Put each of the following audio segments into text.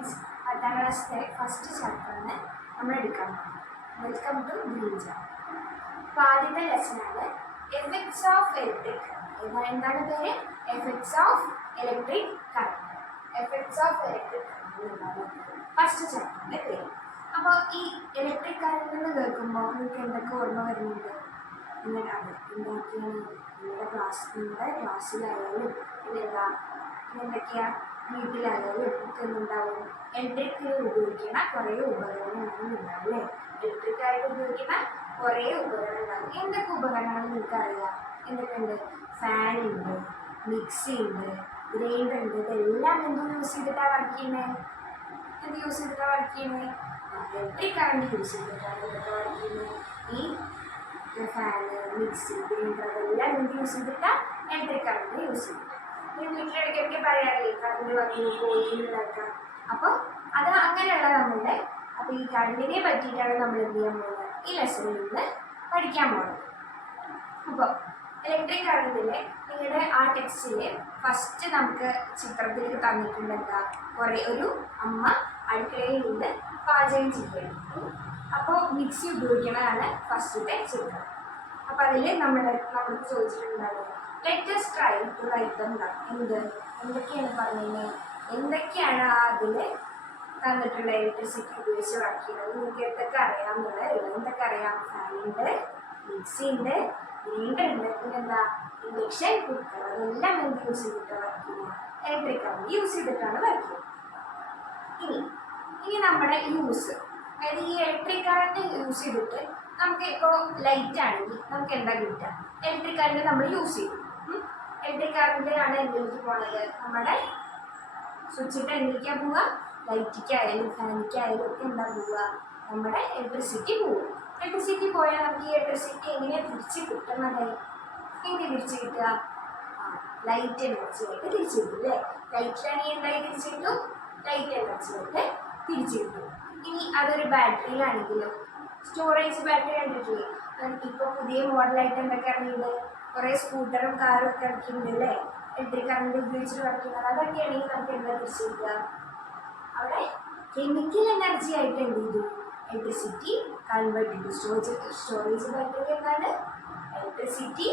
Friends, 10ാം ക്ലാസ്സിലെ first ചാപ്റ്ററാണ് നമ്മൾ എടുക്കാൻ പോകുന്നത്. Welcome to green chapter. അപ്പോൾ ആദ്യത്തെ ലെസനാണ് എഫക്ട്സ് ഓഫ് ഇലക്ട്രിക് കറണ്ട്. എന്താണ് പേര്? Effects of electric current. Effects of electric current എന്നാണ് ഫസ്റ്റ് ചാപ്റ്ററിൻ്റെ പേര്. അപ്പോൾ ഈ ഇലക്ട്രിക് കറണ്ട് എന്ന് കേൾക്കുമ്പോൾ നിങ്ങൾക്ക് എന്തൊക്കെ ഓർമ്മ വരുന്നുണ്ട്? നിങ്ങളുടെ എന്തൊക്കെയാണ് നിങ്ങളുടെ ക്ലാസ്സിലായാലും പിന്നെന്താ എന്തൊക്കെയാണ് വീട്ടിലായാലും ഒക്കെ എന്തുണ്ടാവും? ഇലക്ട്രിക് ഉപയോഗിക്കുന്ന കുറേ ഉപകരണങ്ങൾ ഉണ്ടാവും അല്ലേ? ഇലക്ട്രിക്കായിട്ട് ഉപയോഗിക്കുന്ന കുറേ ഉപകരണങ്ങൾ. എന്തൊക്കെ ഉപകരണങ്ങൾ നിങ്ങൾക്ക് അറിയാം? എന്തൊക്കെയുണ്ട്? ഫാനുണ്ട്, മിക്സി ഉണ്ട്, ഗ്രൈൻഡർ ഉണ്ട്. ഇതെല്ലാം എന്ത് യൂസ് ചെയ്തിട്ടാണ് വർക്ക് ചെയ്യുന്നത്? എന്ത് യൂസ് ചെയ്തിട്ടാണ് വർക്ക് ചെയ്യുന്നത്? ഇലക്ട്രിക് കറണ്ട് യൂസ് ചെയ്തിട്ടാണ് ഇതൊക്കെ വർക്ക് ചെയ്യുന്നത്. ഈ ഫാന്, മിക്സി, ഗ്രൈൻഡർ അതെല്ലാം എന്ത് യൂസ് ചെയ്തിട്ടാണ്? ഇലക്ട്രിക് കറണ്ട് യൂസ് ചെയ്തിട്ട്. വീട്ടിലിടയ്ക്കൊക്കെ പറയാറില്ലേ കറണ്ട് വന്നു പോയി എന്നൊക്കെ. അപ്പോൾ അത് അങ്ങനെയുള്ള നമ്മളുടെ അപ്പോൾ ഈ കറണ്ടിനെ പറ്റിയിട്ടാണ് നമ്മൾ എന്ത് ചെയ്യാൻ പോകുന്നത്? ഈ ലെസണിൽ നിന്ന് പഠിക്കാൻ പോകുന്നത്. അപ്പോൾ ഇലക്ട്രിക് കറണ്ടിലെ നിങ്ങളുടെ ആ ടെക്സ്റ്റിൽ ഫസ്റ്റ് നമുക്ക് ചിത്രത്തിൽ തന്നിട്ടുണ്ട് എന്താ? ഒരു അമ്മ അടുക്കളയിൽ നിന്ന് പാചകം ചെയ്യുന്നു. അപ്പോൾ മിക്സി ഉപയോഗിക്കണതാണ് ഫസ്റ്റത്തെ ചിത്രം. അപ്പോൾ അതിൽ നമ്മൾക്ക് ചോദിച്ചിട്ടുണ്ടാകും let us try to write them down. എന്തൊക്കെയാണ് പറഞ്ഞത്? എന്തൊക്കെയാണ് അതിൽ തന്നിട്ടുള്ള ഇലക്ട്രിസിറ്റി ഉപയോഗിച്ച് വർക്ക് ചെയ്യുന്നത്? നിങ്ങൾക്ക് എന്തൊക്കെ അറിയാമെന്നുള്ളത് എന്തൊക്കെ അറിയാം? ഫാനുണ്ട്, മിക്സി ഉണ്ട്, ഗ്രൈൻഡർ ഉണ്ട്, പിന്നെന്താ ഇൻഡക്ഷൻ കുക്കർ. അതെല്ലാം എന്ത് യൂസ് ചെയ്തിട്ടാണ് വർക്ക് ചെയ്യുന്നത്? ഇലക്ട്രിക് കറണ്ട് യൂസ് ചെയ്തിട്ടാണ് വർക്ക് ചെയ്യുന്നത്. ഇനി നമ്മുടെ യൂസ്, അതായത് ഈ ഇലക്ട്രിക് കറണ്ട് യൂസ് ചെയ്തിട്ട് നമുക്ക് ഇപ്പോൾ ലൈറ്റ് ആണെങ്കിൽ നമുക്ക് എന്താ കിട്ടുക? ഇലക്ട്രിക് കറണ്ട് നമ്മൾ യൂസ് ചെയ്യും. ഇലക്ട്രിക് കറണ്ടിലാണ് എന്തിലേക്ക് പോണത്? നമ്മുടെ സ്വിച്ചിട്ട് എന്തിലേക്കാ പോവുക? ലൈറ്റിക്കായാലും ഫാനിക്കായാലും ഒക്കെ എന്താ പോവുക? നമ്മുടെ ഇലക്ട്രിസിറ്റി പോവും. ഇലക്ട്രിസിറ്റി പോയാൽ നമുക്ക് ഈ ഇലക്ട്രിസിറ്റി എങ്ങനെയാണ് തിരിച്ച് കിട്ടുന്നത്? എങ്ങനെ തിരിച്ച് കിട്ടുക? ലൈറ്റ് എനർജി ആയിട്ട് തിരിച്ചു കിട്ടും അല്ലേ? ലൈറ്റിലാണെങ്കിൽ എന്തായി തിരിച്ചു കിട്ടും? ലൈറ്റ് എനർജി ആയിട്ട് തിരിച്ചു കിട്ടും. ഇനി അതൊരു ബാറ്ററിയിലാണെങ്കിലും സ്റ്റോറേജ് ബാറ്ററി കണ്ടിട്ടില്ലേ? ഇപ്പോൾ പുതിയ മോഡലായിട്ട് എന്തൊക്കെ ഇറങ്ങിയിട്ടുണ്ട്? കുറേ സ്കൂട്ടറും കാറും ഒക്കെ ഇറക്കിയിട്ടുണ്ട് അല്ലേ? ഇലക്ട്രിക് കറണ്ട് ഉപയോഗിച്ചിട്ട് വർക്ക് ചെയ്യുന്നത്. അതൊക്കെയാണെങ്കിൽ നമുക്ക് എന്താ തിരിച്ചു കിട്ടുക? അവിടെ കെമിക്കൽ എനർജി ആയിട്ട് എന്ത് ചെയ്തു? ഇലക്ട്രിസിറ്റി കൺവേർട്ട് ചെയ്തു. സ്റ്റോറേജ് ബാറ്ററി എന്താണ്? ഇലക്ട്രിസിറ്റി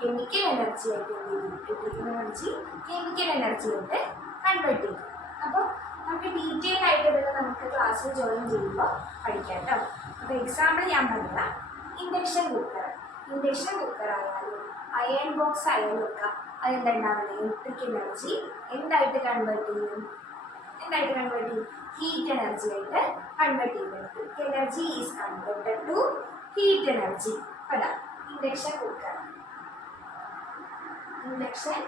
കെമിക്കൽ എനർജി ആയിട്ട് എന്ത് ചെയ്തു? ഇലക്ട്രിക്കൽ എനർജി കെമിക്കൽ എനർജി ആയിട്ട് കൺവേർട്ട് ചെയ്തു. അപ്പോൾ നമുക്ക് ഡീറ്റെയിൽ ആയിട്ട് ഇതൊക്കെ നമുക്ക് ക്ലാസ്സിൽ ജോയിൻ ചെയ്യുമ്പോൾ പഠിക്കാം കേട്ടോ. അപ്പോൾ എക്സാമ്പിൾ ഞാൻ പറഞ്ഞാൽ ഇൻഡക്ഷൻ കുക്കർ ആയാലും അയൺ ബോക്സ് ആയാലും ഒക്കെ അതെന്തുണ്ടാവുന്നത്? ഇലക്ട്രിക് എനർജി എന്തായിട്ട് കൺവേർട്ട് ചെയ്യും? ഹീറ്റ് എനർജി ആയിട്ട് കൺവേർട്ട് ചെയ്യും. Electric energy is converted to heat energy. അതാ ഇൻഡക്ഷൻ കുക്കർ. ഇൻഡക്ഷൻ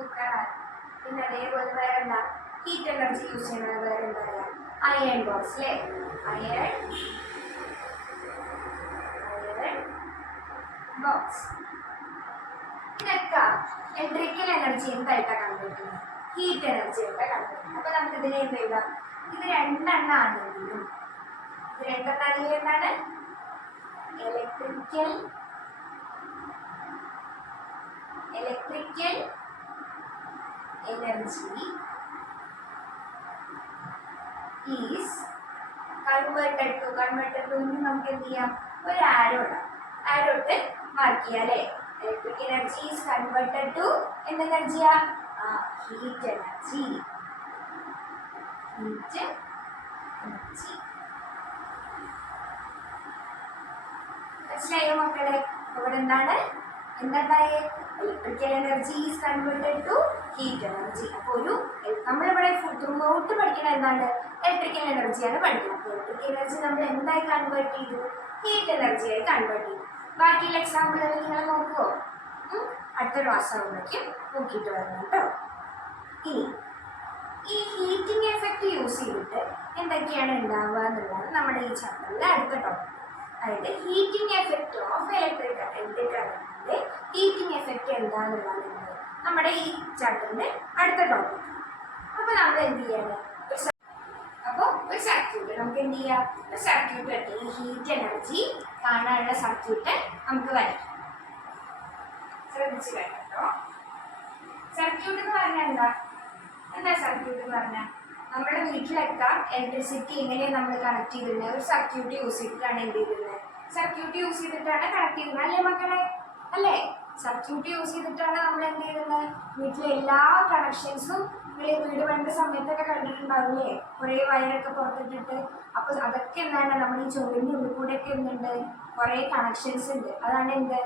കുക്കറാണ്. പിന്നെ അതേപോലെ വേറെ എന്താ ഹീറ്റ് എനർജി യൂസ് ചെയ്യുന്നത്? വേറെ എന്താ പറയുക? അയൺ ബോക്സ് അല്ലേ? Iron box. ഇതൊക്കെ ഇലക്ട്രിക്കൽ എനർജി എന്തായിട്ടാണ് കൺവേർട്ട് ചെയ്യുന്നത്? ഹീറ്റ് എനർജി ആയിട്ടാണ് കൺവേർട്ട് ചെയ്യുന്നത്. അപ്പോൾ നമുക്ക് ഇതിനെ എന്ത് എഴുതാം? ഇത് രണ്ടെണ്ണം ആണെങ്കിലും എന്താണ്? Electrical energy is converted to നമുക്ക് എന്ത് ചെയ്യാം? ഒരു ആരോ ഇട്ട് മാർക്ക് ചെയ്യാം അല്ലേ? Electric energy is converted to എന്ത് എനർജിയാ? Heat energy. മനസ്സിലായോ മക്കളെ? ഇവിടെ എന്തുണ്ടായേ? Electrical energy is converted to heat energy. അപ്പോൾ നമ്മളിവിടെ ത്രൂ ഔട്ട് പഠിക്കുന്നത് എന്താണ്? ഇലക്ട്രിക്കൽ എനർജിയാണ് പഠിക്കുന്നത്. ഇലക്ട്രിക്കൽ എനർജി നമ്മൾ എന്തായി കൺവേർട്ട് ചെയ്തു? ഹീറ്റ് എനർജിയായി കൺവേർട്ട് ചെയ്തു. ബാക്കിയുള്ള എക്സാമ്പിളുകൾ നിങ്ങൾ നോക്കുമോ? അടുത്ത ക്ലാസ് ആകുമ്പോഴേക്കും നോക്കിയിട്ട് വരണം കേട്ടോ. ഇനി ഈ ഹീറ്റിംഗ് എഫക്റ്റ് യൂസ് ചെയ്തിട്ട് എന്തൊക്കെയാണ് ഉണ്ടാവുക എന്നുള്ളതാണ് നമ്മുടെ ഈ ചാപ്റ്ററിലെ അടുത്ത ടോപ്പിക്. അതായത് ഹീറ്റിംഗ് എഫക്റ്റ് ഓഫ് ഇലക്ട്രിക് കറണ്ടിന്റെ ഹീറ്റിംഗ് എഫക്റ്റ് എന്താണെന്നുള്ളതാണ് നമ്മുടെ ഈ ചാപ്റ്ററിന്റെ അടുത്ത ടോപ്പിക്. അപ്പോൾ നമ്മൾ എന്ത് ചെയ്യാണ്? അപ്പോൾ ഒരു സർക്യൂട്ട് നമുക്ക് എന്ത് ചെയ്യാം, ഒരു സർക്യൂട്ട് വരയ്ക്കാം. ഈ ഹീറ്റ് എനർജി കാണാനുള്ള സർക്യൂട്ട് നമുക്ക് വരയ്ക്കാം. ശ്രദ്ധിച്ചു കേട്ടോ. സർക്യൂട്ട് എന്ന് പറഞ്ഞാൽ എന്താ സർക്യൂട്ട് എന്ന് പറഞ്ഞാൽ നമ്മുടെ വീട്ടിലൊക്കെ ഇലക്ട്രിസിറ്റി എങ്ങനെയാണ് നമ്മൾ കണക്ട് ചെയ്തിരുന്നത്, ഒരു സർക്യൂട്ട് യൂസ് ചെയ്തിട്ടാണ് എന്ത് ചെയ്തിരുന്നത്, സർക്യൂട്ട് യൂസ് ചെയ്തിട്ടാണ് കണക്ട് ചെയ്തിരുന്നത് അല്ലേ മക്കളെ, അല്ലേ? സർക്യൂട്ട് യൂസ് ചെയ്തിട്ടാണ് നമ്മൾ എന്ത് ചെയ്യുന്നത്, വീട്ടിലെ എല്ലാ കണക്ഷൻസും നിങ്ങൾ വീട് പണ്ട സമയത്തൊക്കെ കണ്ടിട്ടുണ്ടാവില്ലേ, കുറേ വയറൊക്കെ പുറത്തിട്ടിട്ട്. അപ്പോൾ അതൊക്കെ എന്താണ്, നമ്മുടെ ഈ ചുവരിൻ്റെ ഉള്ളിൽ കൂടെയൊക്കെ എന്തുണ്ട്, കുറേ കണക്ഷൻസ് ഉണ്ട്. അതാണ് എന്ത്,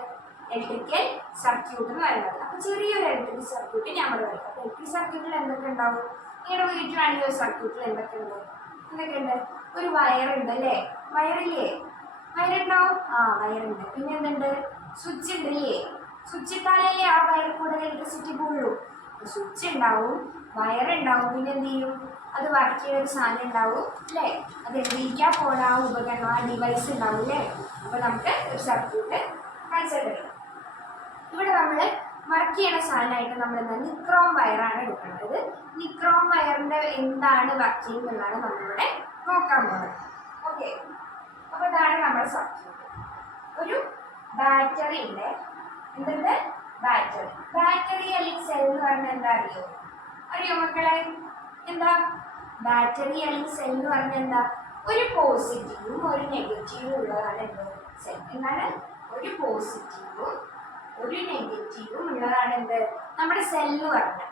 ഇലക്ട്രിക്കൽ സർക്യൂട്ട് എന്ന് പറയുന്നത്. അപ്പോൾ ചെറിയൊരു ഇലക്ട്രിക് സർക്യൂട്ട് ഞാൻ ഇവിടെ വരയ്ക്കാം. അപ്പോൾ ഇലക്ട്രിക് സർക്യൂട്ടിൽ എന്തൊക്കെ ഉണ്ടാവും, നിങ്ങളുടെ വീട്ടിലാണെങ്കിൽ ഒരു സർക്യൂട്ടിൽ എന്തൊക്കെയുണ്ട്, ഒരു വയറുണ്ട് അല്ലേ, വയറില്ലേ, വയറുണ്ടാവും, വയറുണ്ട്. പിന്നെ എന്തുണ്ട്, സ്വിച്ച് ഉണ്ട് അല്ലേ, സ്വിച്ച് ഇട്ടാലല്ലേ ആ വയറിൽ കൂടെ ഇലക്ട്രിസിറ്റി പോകുള്ളൂ. സ്വിച്ച് ഉണ്ടാവും, വയറുണ്ടാവും, പിന്നെ എന്ത് ചെയ്യും, അത് വർക്ക് ചെയ്യുന്ന ഒരു സാധനം ഉണ്ടാവും അല്ലേ, അത് എന്തിരിക്കാൻ പോണ ആ ഉപകരണം, ആ ഡിവൈസ് ഉണ്ടാവും അല്ലേ. അപ്പോൾ നമുക്ക് ഒരു സർക്യൂട്ട് കൺസിഡർ ചെയ്യാം. ഇവിടെ നമ്മൾ വർക്ക് ചെയ്യണ സാധനമായിട്ട് നമ്മൾ എന്താ നിക്രോം വയറാണ് എടുക്കുന്നത്. നിക്രോം വയറിൻ്റെ എന്താണ് വർക്ക് ചെയ്യുന്നതാണ് നമ്മളിവിടെ നോക്കാൻ പോകുന്നത്. ഓക്കെ, അപ്പോൾ ഇതാണ് നമ്മുടെ സർക്യൂട്ട്. ഒരു ബാറ്ററി ഉണ്ട്, എന്തുണ്ട്, ബാറ്ററി. ബാറ്ററി അല്ലെങ്കിൽ സെൽ എന്ന് പറഞ്ഞാൽ എന്താ അറിയോ മക്കളെ, എന്താ ബാറ്ററി അല്ലെങ്കിൽ സെൽ എന്ന് പറഞ്ഞാൽ എന്താ, ഒരു പോസിറ്റീവും ഒരു നെഗറ്റീവും ഉള്ളതാണ് എന്ത്, സെൽ. എന്താണ്, ഒരു പോസിറ്റീവും ഒരു നെഗറ്റീവും ഉള്ളതാണ് എന്ത്, നമ്മുടെ സെൽ എന്ന് പറഞ്ഞാൽ.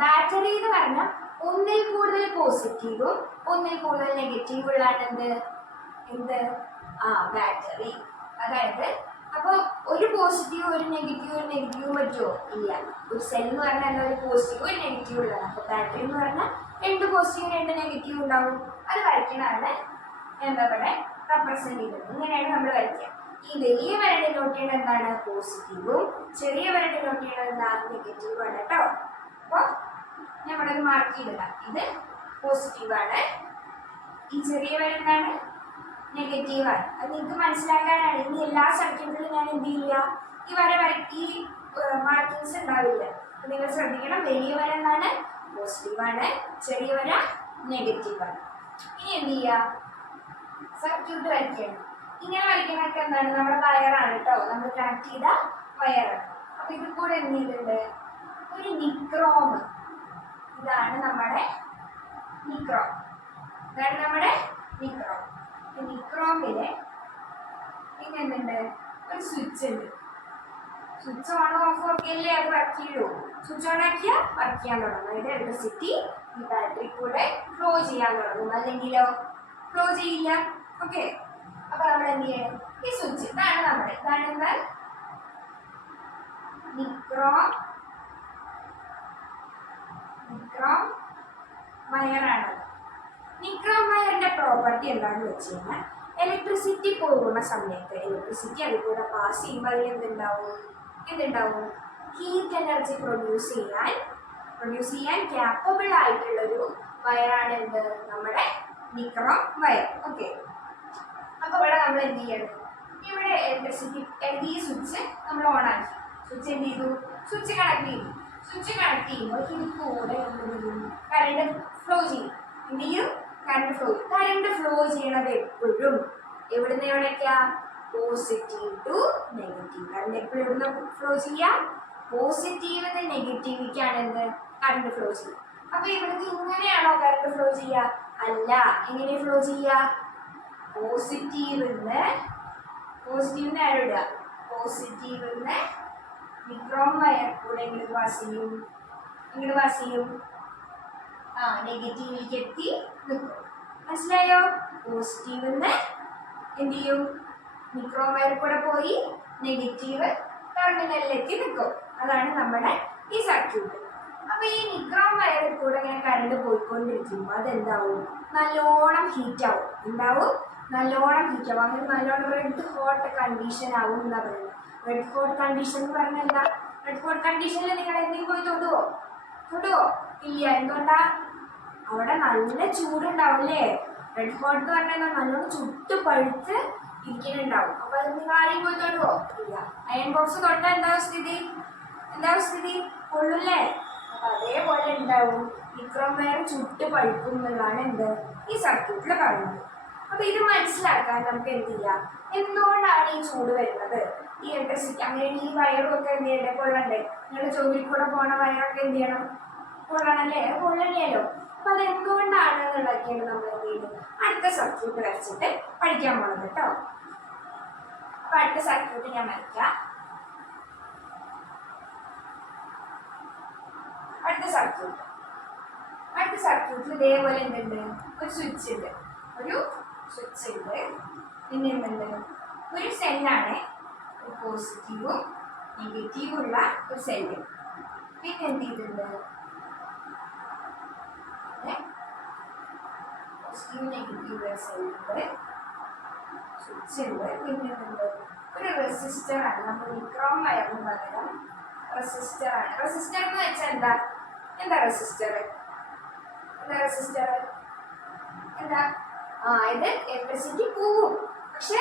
ബാറ്ററി എന്ന് പറഞ്ഞാൽ ഒന്നിൽ കൂടുതൽ പോസിറ്റീവും ഒന്നിൽ കൂടുതൽ നെഗറ്റീവും ഉള്ളതാണ് എന്ത് ബാറ്ററി. അതായത് അപ്പോൾ ഒരു പോസിറ്റീവ് ഒരു നെഗറ്റീവും പറ്റുമോ, ഇല്ല. ഒരു സെൽ എന്ന് പറഞ്ഞാൽ എന്താ, ഒരു പോസിറ്റീവ് ഒരു നെഗറ്റീവ് ഉള്ളതാണ്. അപ്പോൾ ബാറ്ററി എന്ന് പറഞ്ഞാൽ 2 പോസിറ്റീവ് 2 നെഗറ്റീവ് ഉണ്ടാവും. അത് വരയ്ക്കണതാണ് എന്താ പറയുക, റെപ്രസെന്റ് ചെയ്തത്. ഇങ്ങനെയാണ് നമ്മൾ വരയ്ക്കുക. ഈ വലിയ വരയുടെ നോട്ട് ചെയ്യണത് എന്താണ്, പോസിറ്റീവും, ചെറിയ വരയുടെ നോട്ട് ചെയ്യണത് എന്താണ്, നെഗറ്റീവാണ് കേട്ടോ. അപ്പോൾ ഞാൻ ഇവിടെ ഒരു മാർക്ക് ചെയ്തിടാം, ഇത് പോസിറ്റീവാണ്, ഈ ചെറിയ വര എന്താണ്, നെഗറ്റീവാണ്. അത് നിങ്ങൾക്ക് മനസ്സിലാക്കാനാണ്. ഇനി എല്ലാ സർക്യൂട്ടിലും ഞാൻ എന്ത് ചെയ്യില്ല, ഈ മാർക്കിങ്സ് ഉണ്ടാവില്ല. അപ്പോൾ നിങ്ങൾ ശ്രദ്ധിക്കണം, വലിയ വര എന്താണ്, പോസിറ്റീവാണ്, ചെറിയ വര നെഗറ്റീവാണ്. ഇനി എന്ത് ചെയ്യുക, സർക്യൂട്ട് വരയ്ക്കണം. ഇങ്ങനെ വരയ്ക്കണൊക്കെ എന്താണ്, നമ്മുടെ വയറാണ് കേട്ടോ, നമ്മൾ കണക്ട് ചെയ്ത വയറാണ്. അപ്പോൾ ഇതിൽ കൂടെ എന്ത് ചെയ്തിട്ടുണ്ട്, ഒരു നിക്രോം, ഇതാണ് നമ്മുടെ നിക്രോം, ഇതാണ് നമ്മുടെ നിക്രോം. നിക്രോമില് പിന്നെ എന്തുണ്ട്, ഒരു സ്വിച്ച് ഉണ്ട്. സ്വിച്ച് ഓൺ ഓഫ് ആക്കിയല്ലേ അത് വർക്ക് ചെയ്യൂ. സ്വിച്ച് ഓൺ ആക്കിയാൽ വർക്ക് ചെയ്യാൻ തുടങ്ങും. അതായത് ഇലക്ട്രിസിറ്റി ഈ ബാറ്ററി കൂടെ ഫ്ലോ ചെയ്യാൻ തുടങ്ങും, അല്ലെങ്കിലോ ഫ്ലോ ചെയ്യില്ല. ഓക്കെ, അപ്പോൾ നമ്മൾ എന്ത് ചെയ്യണം, ഈ സ്വിച്ച് ഇതാണ് എന്താ നിക്രോം വയറാണ്. നിക്രോം വയറിന്റെ പ്രോപ്പർട്ടി എന്താണെന്ന് വെച്ച് കഴിഞ്ഞാൽ, ഇലക്ട്രിസിറ്റി പോകുന്ന സമയത്ത് ഇലക്ട്രിസിറ്റി അതുകൂടെ പാസ് ചെയ്യുമ്പോൾ അതിൽ എന്തുണ്ടാവും, ഹീറ്റ് എനർജി പ്രൊഡ്യൂസ് ചെയ്യാൻ ക്യാപ്പബിൾ ആയിട്ടുള്ളൊരു വയറാണ് എന്ത്, നമ്മുടെ നിക്രോം വയർ. ഓക്കെ, അപ്പോൾ ഇവിടെ നമ്മൾ എന്ത് ചെയ്യണം, ഇവിടെ ഇലക്ട്രിസിറ്റി ഈ സ്വിച്ച് നമ്മൾ ഓൺ ആക്കി, സ്വിച്ച് എന്ത് ചെയ്തു, സ്വിച്ച് കണക്ട് ചെയ്യുമ്പോൾ ഇതിൽ കൂടെ കറണ്ട് ഫ്ലോ ചെയ്യും. എന്ത് ചെയ്യും, കറണ്ട് ഫ്ലോ ചെയ്യണത് എപ്പോഴും എവിടുന്ന് എവിടേക്കാ, പോസിറ്റീവ് ടു നെഗറ്റീവ്. കറണ്ട് എപ്പോഴും എവിടുന്ന് ഫ്ലോ ചെയ്യാം, പോസിറ്റീവ് നെഗറ്റീവിലേക്കാണ് കറണ്ട് ഫ്ലോ ചെയ്യുക. അപ്പോൾ ഇവിടേക്ക് ഇങ്ങനെയാണോ കറണ്ട് ഫ്ലോ ചെയ്യുക, അല്ല. എങ്ങനെ ഫ്ലോ ചെയ്യുക, പോസിറ്റീവിന്ന് ആരോടുക, പോസിറ്റീവിന്ന് നിക്രോം വയർ കൂടെ ഇങ്ങോട്ട് പാസ് ചെയ്യും, നെഗറ്റീവിലേക്ക് എത്തി നിൽക്കും. മനസ്സിലായോ, പോസിറ്റീവിന്ന് എന്ത് ചെയ്യും, നിക്രോം വയർ കൂടെ പോയി നെഗറ്റീവ് ടെർമിനലിലേക്ക് നിൽക്കും. അതാണ് നമ്മുടെ ഈ സർക്യൂട്ട്. അപ്പോൾ ഈ നിക്രോം വയറിൽ കൂടെ ഇങ്ങനെ കറണ്ട് പോയിക്കൊണ്ടിരിക്കുമ്പോൾ അതെന്താവും, നല്ലോണം ഹീറ്റാവും. അങ്ങനെ നല്ലോണം റെഡ് ഹോട്ട് കണ്ടീഷൻ ആവും എന്നാ പറയുന്നത്. റെഡ് ഹോട്ട് കണ്ടീഷൻ എന്ന് പറഞ്ഞാൽ എന്താ, റെഡ് ഹോട്ട് കണ്ടീഷനിൽ നിങ്ങൾ എന്തെങ്കിലും പോയി തൊടുവോ, ഇല്ല. എന്തുകൊണ്ടാ, അവിടെ നല്ല ചൂടുണ്ടാവില്ലേ. റെഡ് ഹോട്ട് എന്ന് പറഞ്ഞാൽ നല്ലോണം ചുട്ട് പഴുത്ത് ഇരിക്കുന്നുണ്ടാവും. അപ്പോൾ അത് നിങ്ങൾ ആരെയും പോയി തൊടുവോ, ഇല്ല. അയൺ ബോക്സ് തൊട്ടാൽ എന്താ സ്ഥിതി, കൊള്ളില്ലേ. അപ്പോൾ അതേപോലെ ഉണ്ടാവും നിക്രോം വയർ ചുട്ട് പഴുക്കും എന്നുള്ളതാണ് എന്ത് ഈ സർക്യൂട്ടിൽ പറയുന്നത്. അപ്പൊ ഇത് മനസ്സിലാക്കാൻ നമുക്ക് എന്ത് ചെയ്യാം, എന്തുകൊണ്ടാണ് ഈ ചൂട് വരുന്നത്, ഈ ഇലക്ട്രിസിറ്റി അങ്ങനെ ഈ വയറും ഒക്കെ എന്ത് ചെയ്യണ്ടേ, കൊള്ളണ്ടേ. നിങ്ങൾ ജോലിയിൽ കൂടെ പോണ വയറൊക്കെ എന്ത് ചെയ്യണം, കൊള്ളണല്ലേ, അത് കൊള്ളണല്ലോ. അപ്പൊ അത് എന്തുകൊണ്ടാണ് എന്നുള്ളതൊക്കെയാണ് നമ്മൾ എന്ത് ചെയ്യുന്നത് അടുത്ത സർക്യൂട്ട് വരച്ചിട്ട് പഠിക്കാൻ പോണത് കേട്ടോ. അപ്പൊ അടുത്ത സർക്യൂട്ട് ഞാൻ വരയ്ക്കാം. അടുത്ത സർക്യൂട്ടിൽ ഇതേപോലെ എന്തുണ്ട്, ഒരു സ്വിച്ച് ഉണ്ട്, പിന്നെ എന്തുണ്ട്, ഒരു സെല്ലാണ്, ഒരു പോസിറ്റീവും നെഗറ്റീവും ഉള്ള ഒരു സെല്ല്. പിന്നെ എന്ത് ചെയ്തിട്ടുണ്ട്, പോസിറ്റീവ് നെഗറ്റീവ് സെല്ലുണ്ട്, സ്വിച്ച് ഉണ്ട്. പിന്നെ എന്തുണ്ട്, ഒരു റെസിസ്റ്റർ ആണ്. നമ്മൾ നിക്രോം വയറിന് പകരം റെസിസ്റ്റർ ആണ്. റെസിസ്റ്റർ എന്ന് വെച്ചാൽ എന്താ റെസിസ്റ്റർ എന്താ, ഇത് ഇലക്ട്രിസിറ്റി പോവും, പക്ഷെ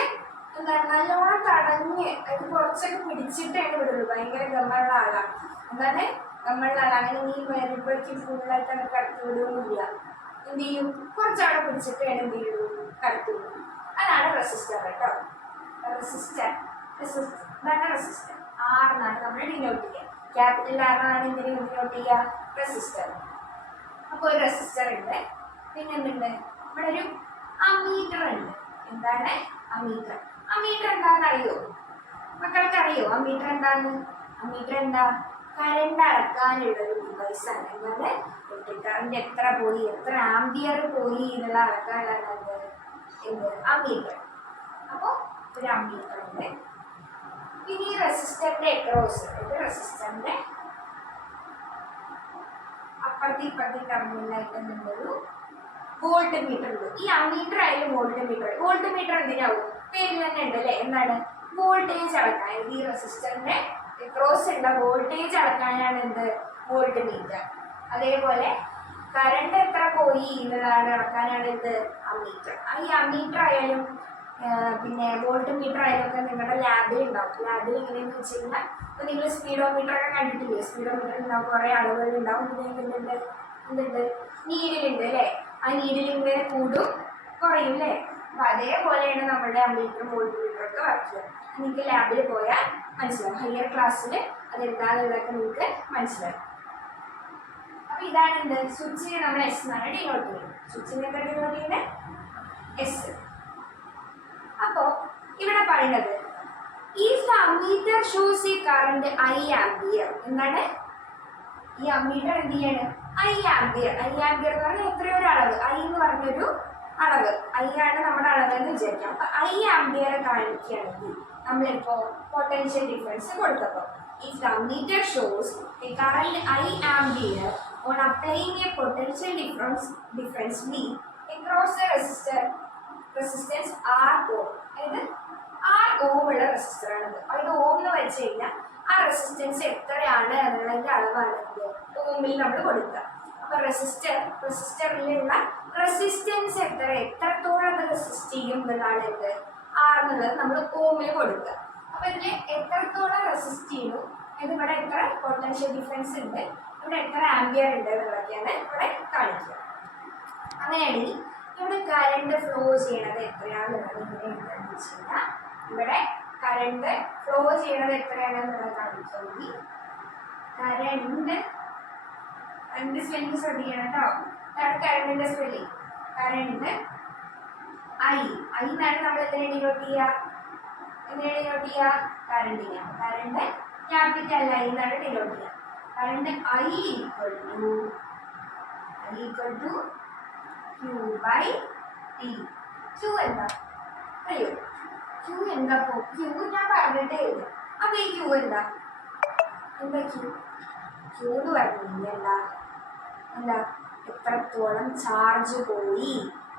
എന്താ നല്ലോണം തടഞ്ഞ് അത് കുറച്ചൊക്കെ പിടിച്ചിട്ടാണ് വിടുള്ളൂ. ഭയങ്കര ഗമ്മുള്ള ആളാണ്, എന്താണ് ഗമ്മുള്ള ആളാണ്. അങ്ങനെ നീ വരുമ്പോഴേക്കും ഫുള്ളായിട്ട് അത് കടത്തി വിടുകയൊന്നുമില്ല. എന്ത് ചെയ്യും, കുറച്ചവിടെ പിടിച്ചിട്ടാണ് എന്ത് ചെയ്യുള്ളൂ, കടത്തി വിടും. അതാണ് റെസിസ്റ്റർ കേട്ടോ. ഇതാണ് റെസിസ്റ്റർ. ആർ എന്നാണ് നമ്മൾ ഡിനോട്ട് ചെയ്യുക. ക്യാപിറ്റൽ ആർ എന്നാണ് എന്തിനു ഡിനോട്ട് ചെയ്യുക, റെസിസ്റ്റർ. അപ്പോൾ ഒരു റെസിസ്റ്റർ ഉണ്ട്. പിന്നെ എന്തുണ്ട്, ഇവിടെ ഒരു അമീറ്റർ ഉണ്ട്. എന്താണ് അമീറ്റർ? അമീറ്റർ എന്താണെന്ന് അറിയോ മക്കൾക്ക്? അറിയോ അമീറ്റർ എന്താന്ന്? അമീറ്റർ എന്താ, കറണ്ട് അളക്കാനുള്ള ഒരു ഡിവൈസാണ്. എന്താണ്, ഇലക്ട്രിക് കറണ്ട് എത്ര പോയി, എത്ര ആംപിയർ പോയി എന്നുള്ള അളക്കാനുള്ളത് എന്ത്, അമീറ്റർ. അപ്പോൾ ഒരു അമീറ്റർ ഉണ്ട്. പിന്നെ ഈ റെസിസ്റ്ററിന്റെ എക്രോസ്, റെസിസ്റ്ററിന്റെ അപ്പുറത്തെ ഇപ്പുറത്തെ ടെർമിനലായിട്ട് എന്തുണ്ടൊരു വോൾട്ട് മീറ്റർ ഉണ്ട്. ഈ അമീറ്റർ ആയാലും വോൾട്ട് മീറ്റർ എന്തിനാവും, പേരിൽ തന്നെ ഉണ്ട് അല്ലേ. എന്താണ്, വോൾട്ടേജ് അളക്കാൻ. ഈ റെസിസ്റ്ററിന്റെ എക്രോസ് ഉള്ള വോൾട്ടേജ് അളക്കാനാണ് എന്ത്, വോൾട്ട് മീറ്റർ. അതേപോലെ കറണ്ട് എത്ര പോയി എന്നുള്ളതാണ് അളക്കാനാണ് എന്ത്, അമീറ്റർ. ഈ അമീറ്റർ ആയാലും പിന്നെ വോൾട്ട് മീറ്റർ ആയാലൊക്കെ നിങ്ങളുടെ ലാബിൽ ഉണ്ടാവും. ലാബിൽ എങ്ങനെയാണെന്ന് വെച്ച് കഴിഞ്ഞാൽ, ഇപ്പം നിങ്ങൾ സ്പീഡോമീറ്റർ ഒക്കെ കണ്ടിട്ടില്ലേ, സ്പീഡോമീറ്റർ ഉണ്ടാവും, കുറേ അളവുകൾ ഉണ്ടാവും. പിന്നെ എന്തുണ്ട്, നീഡിലുണ്ട് അല്ലേ. ആ നീഡിൽ ഇങ്ങനെ കൂടും കുറയും അല്ലേ. അപ്പം അതേപോലെയാണ് നമ്മുടെ അമീറ്ററും വോൾട്ട് മീറ്ററും ഒക്കെ വർക്ക് ചെയ്യുക. നിങ്ങൾക്ക് ലാബിൽ പോയാൽ മനസ്സിലാവും. ഹയർ ക്ലാസ്സിൽ അതെന്താണെന്നുള്ളതൊക്കെ നിങ്ങൾക്ക് മനസ്സിലാവും. അപ്പം ഇതാണ് എന്ത്, സ്വിച്ചിനെ നമ്മൾ എസ് എന്നാണ് ഡിനോട്ട് ചെയ്യുന്നത്. സ്വിച്ചിനെ എന്താ ഡിനോട്ട് ചെയ്യുന്നത്, എസ്. അപ്പോൾ ഇവിടെ പറയുന്നത് if the ammeter shows a current I ampere. എന്താണ്, ഈ അമ്മീറ്റർ എന്ത് ചെയ്യാണ്, ഐ ആംപിയർ എന്ന് പറഞ്ഞാൽ എത്രയോ ഒരു അളവ്, ഐ എന്ന് പറഞ്ഞൊരു അളവ്, ഐ ആണ് നമ്മുടെ അളവ് എന്ന് വിചാരിക്കാം. അപ്പൊ ഐ ആംപിയർ കാണിക്കുകയാണെങ്കിൽ നമ്മളിപ്പോ പൊട്ടൻഷ്യൽ ഡിഫറൻസ് കൊടുത്തപ്പോൾ if the ammeter shows a current I ampere on applying a potential difference V across the resistance R ohm. അതായത് ആർ ഓം ഉള്ള റെസിസ്റ്റർ ആണത്. അതായത് ഓം എന്ന് വെച്ച് കഴിഞ്ഞാൽ ആ റെസിസ്റ്റൻസ് എത്രയാണ് എന്നുള്ളതിന്റെ അളവാണ് ഓമിൽ നമ്മൾ കൊടുക്കുക. അപ്പൊ റെസിസ്റ്ററിലുള്ള റെസിസ്റ്റൻസ് എത്രത്തോളം അത് റെസിസ്റ്റ് ചെയ്യും എന്നുള്ളതാണ് എന്ത്, ആർ എന്നുള്ളത് നമ്മൾ ഓമിൽ കൊടുക്കുക. അപ്പൊ ഇതിൽ എത്രത്തോളം റെസിസ്റ്റ് ചെയ്യുന്നു, അതായത് ഇവിടെ എത്ര പൊട്ടൻഷ്യൽ ഡിഫറൻസ് ഉണ്ട്, ഇവിടെ എത്ര ആംപിയർ ഉണ്ട് എന്നുള്ളതൊക്കെയാണ് ഇവിടെ കാണിക്കുക. അങ്ങനെയാണെങ്കിൽ ഇവിടെ കറണ്ട് ഫ്ലോ ചെയ്യണത് എത്രയാണെന്നുള്ളത് ഇങ്ങനെ എന്താണെന്ന് വെച്ച് കഴിഞ്ഞാൽ, ഇവിടെ കറണ്ട് ഫ്ലോ ചെയ്യണത് എത്രയാണെന്നുള്ളത് കാണിച്ചെങ്കിൽ കറണ്ട് സ്പെല്ലിംഗ് ശ്രദ്ധിക്കണം കേട്ടോ. അതാണ് കറണ്ടിന്റെ സ്പെല്ലിംഗ്. കറണ്ട് ഐ എന്നാണ് നമ്മൾ എങ്ങനെ ഡിനോട്ട് ചെയ്യുക, കറണ്ടിനെ. കറണ്ട് ക്യാപിറ്റൽ ഐ എന്നാണ് ഡിനോട്ട് ചെയ്യുക. Current I equal to Q by T. Q എന്താ അറിയോ? Q എന്താ? Q ഞാൻ പറഞ്ഞിട്ടേ ഇല്ല. അപ്പൊ ഈ Q എന്താ Q എന്ന് പറഞ്ഞില്ല എന്താ എത്രത്തോളം ചാർജ് പോയി,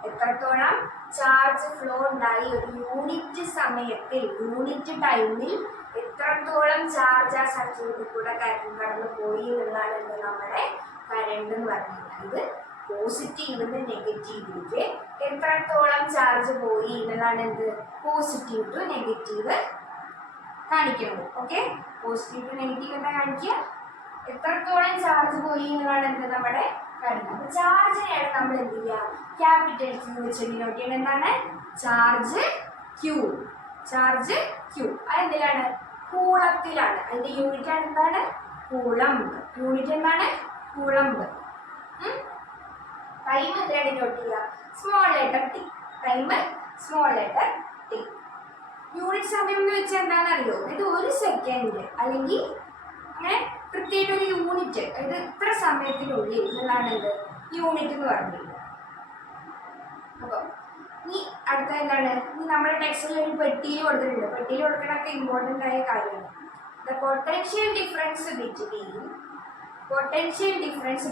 എത്രത്തോളം ചാർജ് ഫ്ലോ ഉണ്ടായി, ഒരു യൂണിറ്റ് സമയത്തിൽ യൂണിറ്റ് ടൈമിൽ എത്രത്തോളം ചാർജ് ആ സർക്യൂട്ടിൽ കൂടെ കടന്നു പോയി എന്നുള്ളതാണ് എന്ത് നമ്മുടെ കറണ്ട് എന്ന് പറഞ്ഞില്ല. ഇത് പോസിറ്റീവ് നെഗറ്റീവിലേക്ക് എത്രത്തോളം ചാർജ് പോയി എന്നുള്ളതാണ് എന്ത്, പോസിറ്റീവ് ടു നെഗറ്റീവ് കാണിക്കുന്നത്. ഓക്കെ, പോസിറ്റീവ് ടു നെഗറ്റീവ് എന്താ കാണിക്കുക, എത്രത്തോളം ചാർജ് പോയി എന്നുള്ളതാണ് എന്ത് നമ്മുടെ കറണ്ട്. അപ്പൊ ചാർജിനെയാണ് നമ്മൾ എന്ത് ചെയ്യുക, ക്യാപിറ്റൽ ക്യൂ വെച്ച് ഡിനോട്ട് ചെയ്യുന്നത്. എന്താണ്? Charge Q. ചാർജ് ക്യൂ അതെന്തിലാണ്? കൂളത്തിലാണ്. അതിന്റെ യൂണിറ്റ് ആണ് എന്താണ്? കൂളംബ്. യൂണിറ്റ് എന്താണ്? കൂളംബ്. ടൈം എന്തിനാണ് ഡിനോട്ട് ചെയ്യുക? Small letter T. Time small letter T. Unit സമയം എന്ന് വെച്ചാൽ എന്താണെന്നറിയോ? ഇത് 1 സെക്കൻഡ് അല്ലെങ്കിൽ അങ്ങനെ കൃത്യമായിട്ട് ഒരു യൂണിറ്റ്, അതായത് ഇത്ര സമയത്തിനുള്ളിൽ എന്നുള്ളതാണ് ഇത് യൂണിറ്റ് എന്ന് പറഞ്ഞിട്ടുള്ളത്. അപ്പോൾ ഇനി അടുത്ത എന്താണ്? ഇനി നമ്മുടെ ടെക്സ്റ്റിൽ ഒരു പെട്ടിയിൽ കൊടുത്തിട്ടുണ്ട്. പെട്ടിയിൽ കൊടുക്കണൊക്കെ ഇമ്പോർട്ടൻ്റ് ആയ കാര്യമാണ്. The potential difference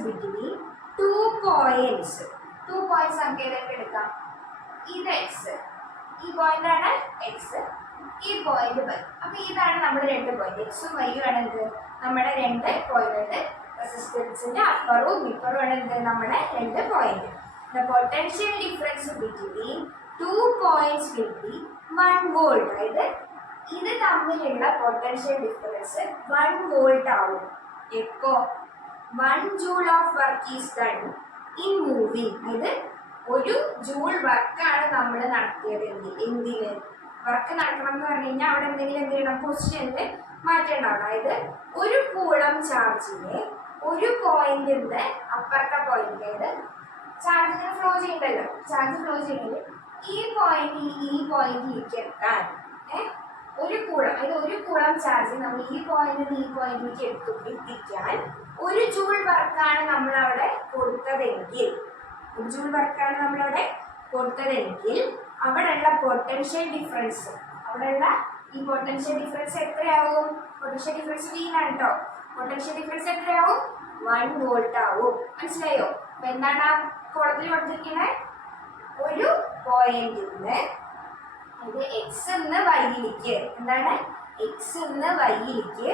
between 2 points. 2 points നമുക്ക് ഏതൊക്കെ എടുക്കാം? ഇത് എക്സ്, ഈ പോയിന്റ് ആണ് എക്സ്, ഈ പോയിന്റ് വൈ. അപ്പൊ ഇതാണ് നമ്മുടെ 2 പോയിന്റ്. എക്സും വൈയും ആണ് എന്ത്? നമ്മുടെ 2 പോയിന്റ്. റെസിസ്റ്റൻസിന്റെ അപ്പറും ഇപ്പറും ആണ് എന്ത്? നമ്മുടെ 2 point. The potential difference between 2 points will be 1 volt. അതായത് ഇത് തമ്മിലുള്ള പൊട്ടൻഷ്യൽ ഡിഫറൻസ് 1 വോൾട്ട് ആവും. എപ്പോ? 1 joule of work is done in moving. അതായത് 1 ജൂൾ വർക്കാണ് നമ്മൾ നടത്തിയത്. എന്തിന് വർക്ക് നടക്കണം എന്ന് പറഞ്ഞു കഴിഞ്ഞാൽ അവിടെ എന്തെങ്കിലും എന്ത് ചെയ്യണം? പൊസിഷനിൽ മാറ്റേണ്ടാവണം. അതായത് 1 കൂളം ചാർജിനെ 1 പോയിന്റിൽ നിന്ന് അപ്പുറത്തെ പോയിന്റിലേക്ക് ചാർജ് ഇങ്ങനെ ഫ്ലോ ചെയ്യണ്ടല്ലോ. ചാർജ് ഫ്ലോ ചെയ്യണമെങ്കിൽ ഈ പോയിന്റിലേക്ക് എത്താൻ 1 കൂളം, അതായത് 1 കൂളം ചാർജ് നമ്മൾ ഈ പോയിന്റിൽ നിന്ന് ഈ പോയിന്റിലേക്ക് എത്തിക്കാൻ 1 ജൂൾ വർക്കാണ് നമ്മളവിടെ കൊടുത്തതെങ്കിൽ, 1 ജൂൾ വർക്കാണ് നമ്മളവിടെ കൊടുത്തതെങ്കിൽ അവിടെയുള്ള പൊട്ടൻഷ്യൽ ഡിഫറൻസ്, അവിടെയുള്ള ഈ പൊട്ടൻഷ്യൽ ഡിഫറൻസ് എത്രയാവും? പൊട്ടൻഷ്യൽ ഡിഫറൻസ് വീണാണ് കേട്ടോ. പൊട്ടൻഷ്യൽ ഡിഫറൻസ് എത്രയാവും? 1 വോൾട്ട് ആവും. മനസ്സിലായോ? അപ്പൊ എന്താണ് ആ കോളത്തിൽ കൊടുത്തിരിക്കുന്നത്? 1 പോയിന്റിൽ നിന്ന്, അത് എക്സ് എന്ന് വൈയിലേക്ക്, എന്താണ്? എക്സ് എന്ന് വൈയിലേക്ക്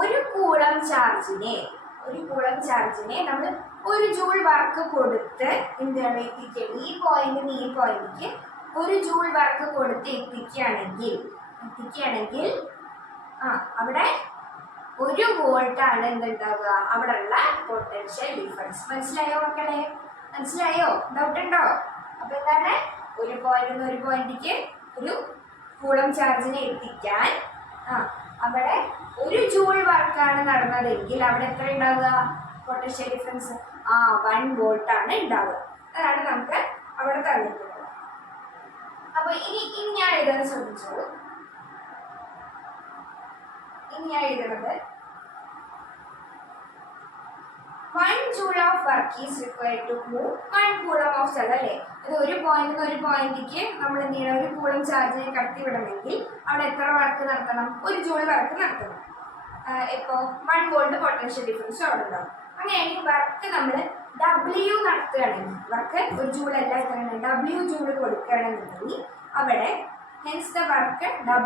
1 കൂളം ചാർജിനെ നമ്മൾ 1 ജൂൾ വർക്ക് കൊടുത്ത് എന്താണ് എത്തിക്കണം? ഈ പോയിന്റിൽ നിന്ന് ഈ പോയിന്റിലേക്ക് 1 ജൂൾ വർക്ക് കൊടുത്ത് എത്തിക്കുകയാണെങ്കിൽ അവിടെ 1 വോൾട്ട് ആണ് എന്തുണ്ടാവുക? അവിടെ ഉള്ള പൊട്ടൻഷ്യൽ ഡിഫറൻസ്. മനസ്സിലായോ മക്കളെ? മനസ്സിലായോ? ഡൗട്ട് ഉണ്ടോ? അപ്പൊ എന്താണ്? 1 പോയിന്റിൽ നിന്ന് 1 പോയിന്റിലേക്ക് 1 കൂളം ചാർജിനെ എത്തിക്കാൻ അവിടെ 1 ജൂൾ വർക്കാണ് നടന്നതെങ്കിൽ അവിടെ എത്ര ഉണ്ടാവുക? പൊട്ടൻഷ്യൽ ഡിഫറൻസ് 1 വോൾട്ട് ആണ് ഉണ്ടാവുക. അതാണ് നമുക്ക് അവിടെ തന്നിട്ടുള്ളത്. അപ്പൊ ഇനി ഞാൻ എഴുതാൻ ശ്രമിച്ചോളൂ. ഇനി ഞാൻ എഴുതുന്നത് 1 joule of work is required to move 1 coulomb of charge. അല്ലേ? അത് 1 പോയിന്റിൽ നിന്ന് 1 പോയിന്റിലേക്ക് നമ്മൾ എന്ത് ചെയ്യണം? 1 കൂളം ചാർജിനെ കടത്തി വിടണമെങ്കിൽ അവിടെ എത്ര വർക്ക് നടത്തണം? 1 ജൂൾ വർക്ക് നടത്തണം. ഇപ്പോൾ 1 വോൾട്ട് പൊട്ടൻഷ്യൽ ഡിഫറൻസ് അവിടെ ഉണ്ടാവും. അങ്ങനെയാണെങ്കിൽ വർക്ക് നമ്മൾ W നടത്തുകയാണെങ്കിൽ, വർക്ക് 1 ജൂൾ അല്ല, എത്രയാണ്? W ജൂൾ കൊടുക്കുകയാണെന്നുണ്ടെങ്കിൽ അവിടെ hence the work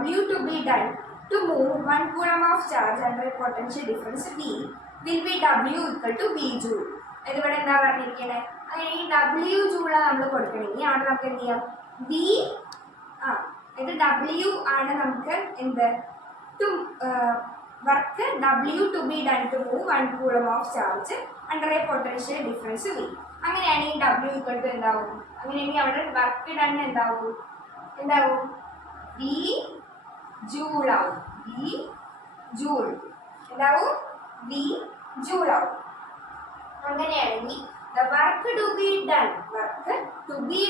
W to be done to move 1 coulomb of charge under a potential difference V will be W equal to V joule. ഇതിവിടെ എന്താ പറഞ്ഞിരിക്കുന്നത്? അങ്ങനെ ഈ W ജൂള നമ്മൾ കൊടുക്കണമെങ്കിൽ അവിടെ നമുക്ക് എന്ത് ചെയ്യാം? V ഇത് W ആണ് നമുക്ക് എന്ത്? To work W to be done to move 1 coulomb of charge under a potential difference V. അങ്ങനെയാണെങ്കിൽ W equal to എന്താവും? അങ്ങനെയാണെങ്കിൽ അവിടെ വർക്ക് ഡൺ എന്താവും? V ജൂൾ ആവും. V ജൂൾ എന്താവും? V ജൂൾ ആവും. അങ്ങനെയാണെങ്കിൽ the work to be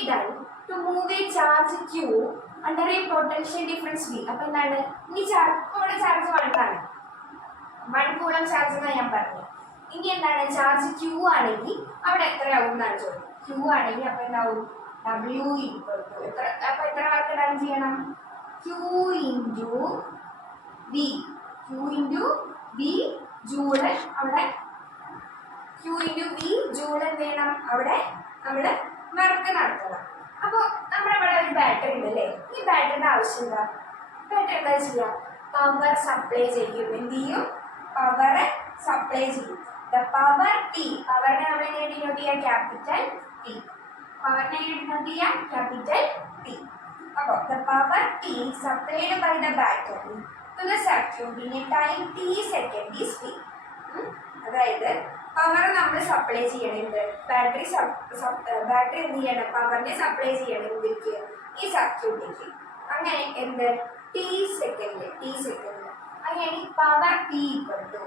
done to move a charge Q under a potential difference V. അപ്പോൾ എന്താണ്? ഈ ഇവിടെ ചാർജ് 1 ആണ്, 1 കൂളം ചാർജ് എന്നാണ് ഞാൻ പറഞ്ഞത്. ഇനി എന്താണ്? ചാർജ് Q ആണെങ്കിൽ അവിടെ എത്രയാവും എന്നാണ് ചോദിക്കുന്നത്. Q ആണെങ്കിൽ അപ്പോൾ എന്താവും? W equal to അപ്പോൾ എത്ര വർക്ക് ഡൺ ചെയ്യണം? Q into V joule. അവിടെ Q into V ജൂള് എന്ത് ചെയ്യണം? അവിടെ നമ്മൾ വർക്ക് നടത്തണം. അപ്പോൾ നമ്മുടെ ഇവിടെ ഒരു ബാറ്ററി ഉണ്ട് അല്ലേ? ഈ ബാറ്ററിയുടെ ആവശ്യം എന്താ? ബാറ്ററി എന്താ ചെയ്യുക? പവർ സപ്ലൈ ചെയ്യും. എന്ത് ചെയ്യും? പവർ സപ്ലൈ ചെയ്യും. ദ പവർ P, പവറിനെ നമ്മൾ എങ്ങനെ ഡിനോട്ട് ചെയ്യാം? Capital P. പവറിനെ എങ്ങനെ ഡിനോട്ട് ചെയ്യാം? Capital P. അപ്പോൾ the power P supplied by the battery to the circuit in a time T second is P. അതായത് പവർ നമ്മൾ സപ്ലൈ ചെയ്യണത് ബാറ്ററി ബാറ്ററി എന്ത് ചെയ്യണം പവറിനെ സപ്ലൈ ചെയ്യണം ഇതിലേക്ക് ഈ സർക്യൂട്ടിലേക്ക് അങ്ങനെ എന്ത് ടി സെക്കൻഡ് അങ്ങനെ power P equal to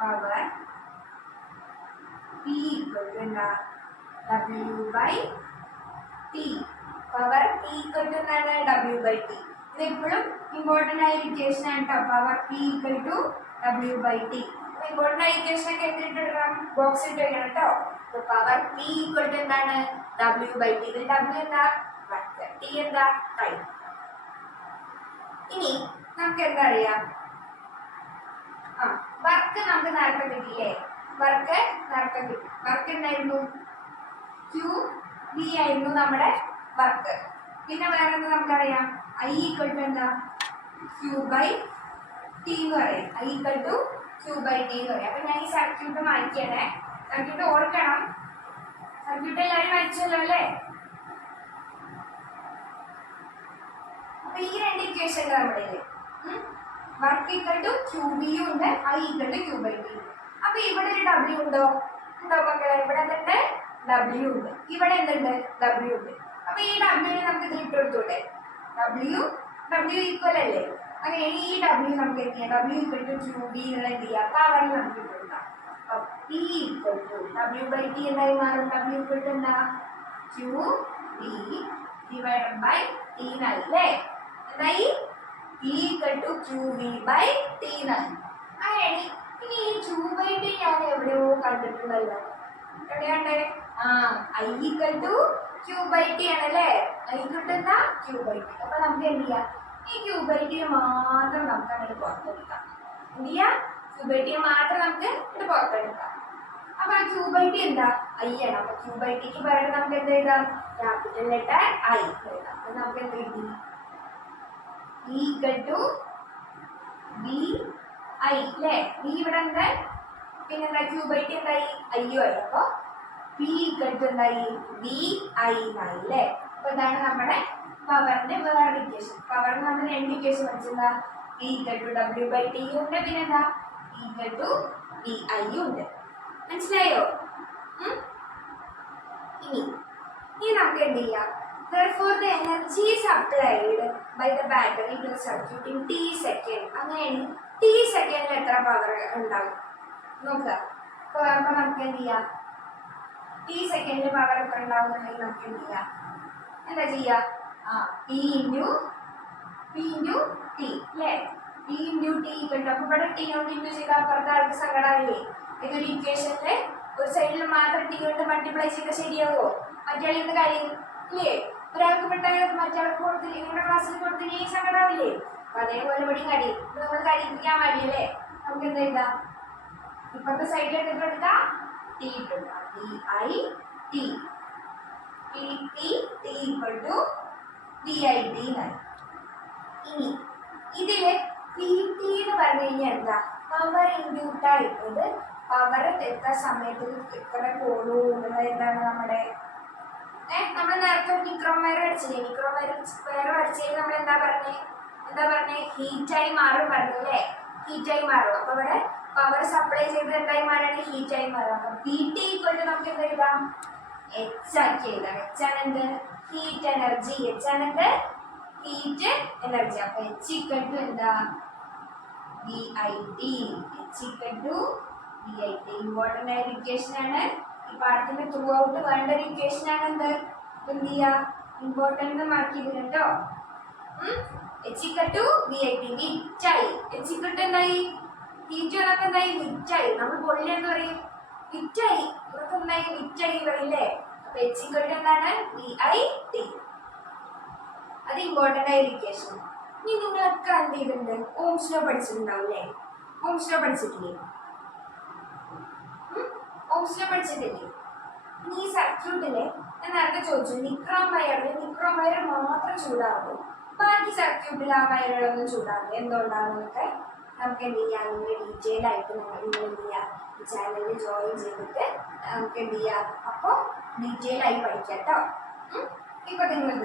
power P എന്താ W/T പവർ P എന്താണ് W/T ഇത് എപ്പോഴും ഇമ്പോർട്ടൻ്റ് ആയ ഇക്വേഷൻ ആണ് കേട്ടോ പവർ P W/T ഇമ്പോർട്ടൻ്റ് ആയ ഇക്വേഷൻ ഒക്കെ എന്തിട്ടിടണം ബോക്സ് ഇട്ട് വെക്കണം കേട്ടോ പവർ P എന്താണ് W/T ഇതിൽ W എന്താ വർക്ക് T എന്താ ടൈം ഇനി നമുക്ക് എന്താ അറിയാം വർക്ക് നമുക്ക് നേരത്തെ കിട്ടിയില്ലേ വർക്ക് നേരത്തെ കിട്ടി വർക്ക് എന്തായിരുന്നു QV ആയിരുന്നു നമ്മുടെ വർക്ക് പിന്നെ വേറെ എന്താ നമുക്കറിയാം I ഈക്വൽ ടു എന്താ Q/T എന്ന് പറയും I ഈക്വൽ ടു Q/T എന്ന് പറയും അപ്പൊ ഞാൻ ഈ സർക്യൂട്ട് മാറ്റിയണേ സർക്യൂട്ട് ഓർക്കണം സർക്യൂട്ട് എല്ലാവരും വായിച്ചല്ലോ അല്ലേ അപ്പൊ ഈ രണ്ട് ഇക്വേഷൻ നമ്മുടെ വർക്ക് ഈക്വൽ ടു QV ഉണ്ട് I ഈക്വൽ ടു Q/T അപ്പൊ ഇവിടെ ഒരു W ഉണ്ടോ മക്കളെ ഇവിടെ എന്തുണ്ട് W ഉണ്ട് ഇവിടെ എന്തുണ്ട് W ഉണ്ട് അപ്പൊ ഈ W നമുക്ക് ഇത് ഇട്ട് കൊടുത്തൂടെ W ഈക്വൽ അല്ലേ അങ്ങനെ ഈ W നമുക്ക് എന്ത് ചെയ്യാം W ഈക്വൽ ടു QV എന്നുള്ള എന്ത് ചെയ്യാം പവറിൽ നമുക്ക് ഇട്ട് കൊടുക്കാം P ഈക്വൽ ടു W/T എന്തായി മാറും W ഈക്വൽ ടു എന്താ QV ഡിവൈഡഡ് ബൈ T എന്നായി അല്ലേ എന്തായി P ഈക്വൽ ടു QV/T എന്നായി അങ്ങനെ ഇനി ഈ Q/T ഞാൻ എവിടെയോ കണ്ടിട്ടുണ്ടല്ലോ എവിടെയാണ്ടേ I ഈക്വൽ ടു Q/T ആണല്ലേ I ഈക്വൽ ടു എന്താ Q/T അപ്പൊ നമുക്ക് എന്ത് ചെയ്യാം ഈ Q/T മാത്രം നമുക്ക് അങ്ങോട്ട് പുറത്തെടുക്കാം എന്ത് ചെയ്യാം Q/T മാത്രം നമുക്ക് ഇങ്ങോട്ട് പുറത്തെടുക്കാം അപ്പൊ ആ Q/T എന്താ I ആണ് അപ്പൊ Q/Tക്ക് പകരം നമുക്ക് എന്ത് എഴുതാം ക്യാപിറ്റൽ ലെറ്റർ I എഴുതാം അപ്പൊ നമുക്ക് എന്ത് കിട്ടി ഈക്വൽ ടു VI അല്ലേ V ഇവിടെ ഉണ്ട് പിന്നെന്താ Q/T എന്തായി I ആയി അപ്പൊ P ഈക്വൽ ടു എന്തായി VI എന്നായി അല്ലേ അപ്പൊ ഇതാണ് നമ്മുടെ പവറിന്റെ വേറെ ഇക്വേഷൻ പവറിന് നമ്മൾ രണ്ട് ഇക്വേഷൻ വെച്ചെന്താ P ഈക്വൽ ടു W/T ഉണ്ട് പിന്നെന്താ P ഈക്വൽ ടു VI ഉണ്ട് മനസ്സിലായോ ഇനി നമുക്ക് എന്ത് ചെയ്യാം therefore the energy supplied by the battery to the circuit in T second അങ്ങനെയാണ് T സെക്കൻഡിൽ എത്ര പവർ ഉണ്ടാവും നോക്കുക അപ്പൊ നമുക്ക് എന്ത് ചെയ്യാം T സെക്കൻഡിൽ പവർ എത്ര ഉണ്ടാവുന്നുണ്ടെങ്കിൽ നമുക്ക് എന്ത് ചെയ്യാം എന്താ ചെയ്യാ P ഇൻറ്റു T അല്ലേ P ഇൻറ്റു T കിട്ടും അപ്പൊ ഇവിടെ T കൊണ്ട് ഇൻറ്റു ചെയ്താൽ അപ്പുറത്തെ ആൾക്ക് സങ്കടമാവില്ലേ ഇതൊരു ഇക്വേഷനില് ഒരു സൈഡിൽ മാത്രം T കൊണ്ട് മൾട്ടിപ്ലൈ ചെയ്താൽ ശരിയാവോ മറ്റേ ഇന്ന് കാര്യം ഇല്ലേ ഒരാൾക്ക് പെട്ടെന്ന് മറ്റൊരാൾക്ക് കൊടുത്തില്ലേ നിങ്ങളുടെ ക്ലാസ്സിൽ കൊടുത്തില്ലേ സങ്കടമാവില്ലേ അപ്പൊ അതേപോലെ ഇവിടെ കടി നമ്മൾ കടിപ്പിക്കാൻ മതിയല്ലേ നമുക്ക് എന്താ എഴുതാം ഇപ്പത്തെ സൈഡിൽ എന്തൊക്കെ എടുക്കാം T ഇട്ടുണ്ടാ VI T equal to VIT ഇനി ഇതില് PT എന്ന് പറഞ്ഞു കഴിഞ്ഞാൽ എന്താ പവർ ഇൻഡ്യൂ ടൈം ഇത് പവർ എത്ര സമയത്ത് എത്ര പോളൂ എന്നുള്ളത് എന്താണ് നമ്മുടെ നമ്മൾ നേരത്തെ നിക്രോം വയർ അടിച്ചില്ലേ നിക്രോം വയർ അടിച്ചതിൽ നമ്മൾ എന്താ പറഞ്ഞേ ഹീറ്റായി മാറും പറഞ്ഞു അല്ലേ ഹീറ്റായി മാറും അപ്പൊ ഇവിടെ പവർ സപ്ലൈ ചെയ്ത് എന്തായി മാറാണ് ഹീറ്റായി മാറും അപ്പൊ PT ഈക്വൽ ടു നമുക്ക് എന്ത് എഴുതാം H ആക്കി എഴുതാം H ആണ് എന്ത് ഹീറ്റ് എനർജി H ആണ് എന്ത് ഹീറ്റ് എനർജി അപ്പൊ H ഈക്വൽ ടു എന്താ VIT H equal to VIT important ആയ ഇക്വേഷൻ ആണ് ഈ പാഠത്തിന്റെ ത്രൂ ഔട്ട് വേണ്ട ഒരു ഇക്വേഷൻ ആണ് എന്ത് എന്ത് ചെയ്യാ ഇമ്പോർട്ടൻ്റ് മാറ്റിയത് കേട്ടോ H ഈക്വൽ ടു VIT വിറ്റായി H ഈക്വൽ ടു എന്തായി ഹീറ്റ് വന്നപ്പോ എന്തായി വിറ്റായി നമ്മൾ പൊള്ളി എന്ന് പറയും വിറ്റായി ഇവർക്ക് എന്തായി വിറ്റായി പറയില്ലേ അപ്പൊ H ഈക്വൽ ടു എന്താണ് VIT അത് ഇമ്പോർട്ടൻ്റ് ആയ ഇക്വേഷൻ ഇനി നിങ്ങളൊക്കെ എന്ത് ചെയ്തിട്ടുണ്ട് ഓംസ് ലോ പഠിച്ചിട്ടുണ്ടാവില്ലേ ഓംസ് ലോ പഠിച്ചിട്ടില്ലേ ഓംസ് ലോ പഠിച്ചിട്ടില്ലേ ഇനി ഈ സർക്യൂട്ടില് ഞാൻ നേരത്തെ ചോദിച്ചു നിക്രോം വയർ മാത്രം ചൂടാകും ബാക്കി സർക്യൂട്ടിൽ ആ വയറുകളൊന്നും ചൂടാകില്ല എന്തുകൊണ്ടാണെന്നൊക്കെ നമുക്ക് എന്ത് ചെയ്യാം നിങ്ങൾ ഡീറ്റെയിൽ ആയിട്ട് നിങ്ങൾ എന്ത് ചെയ്യാം ഈ ചാനലിൽ ജോയിൻ ചെയ്തിട്ട് നമുക്ക് എന്ത് ചെയ്യാം അപ്പോൾ ഡീറ്റെയിൽ ആയി പഠിക്കാം കേട്ടോ ഇപ്പൊ നിങ്ങൾ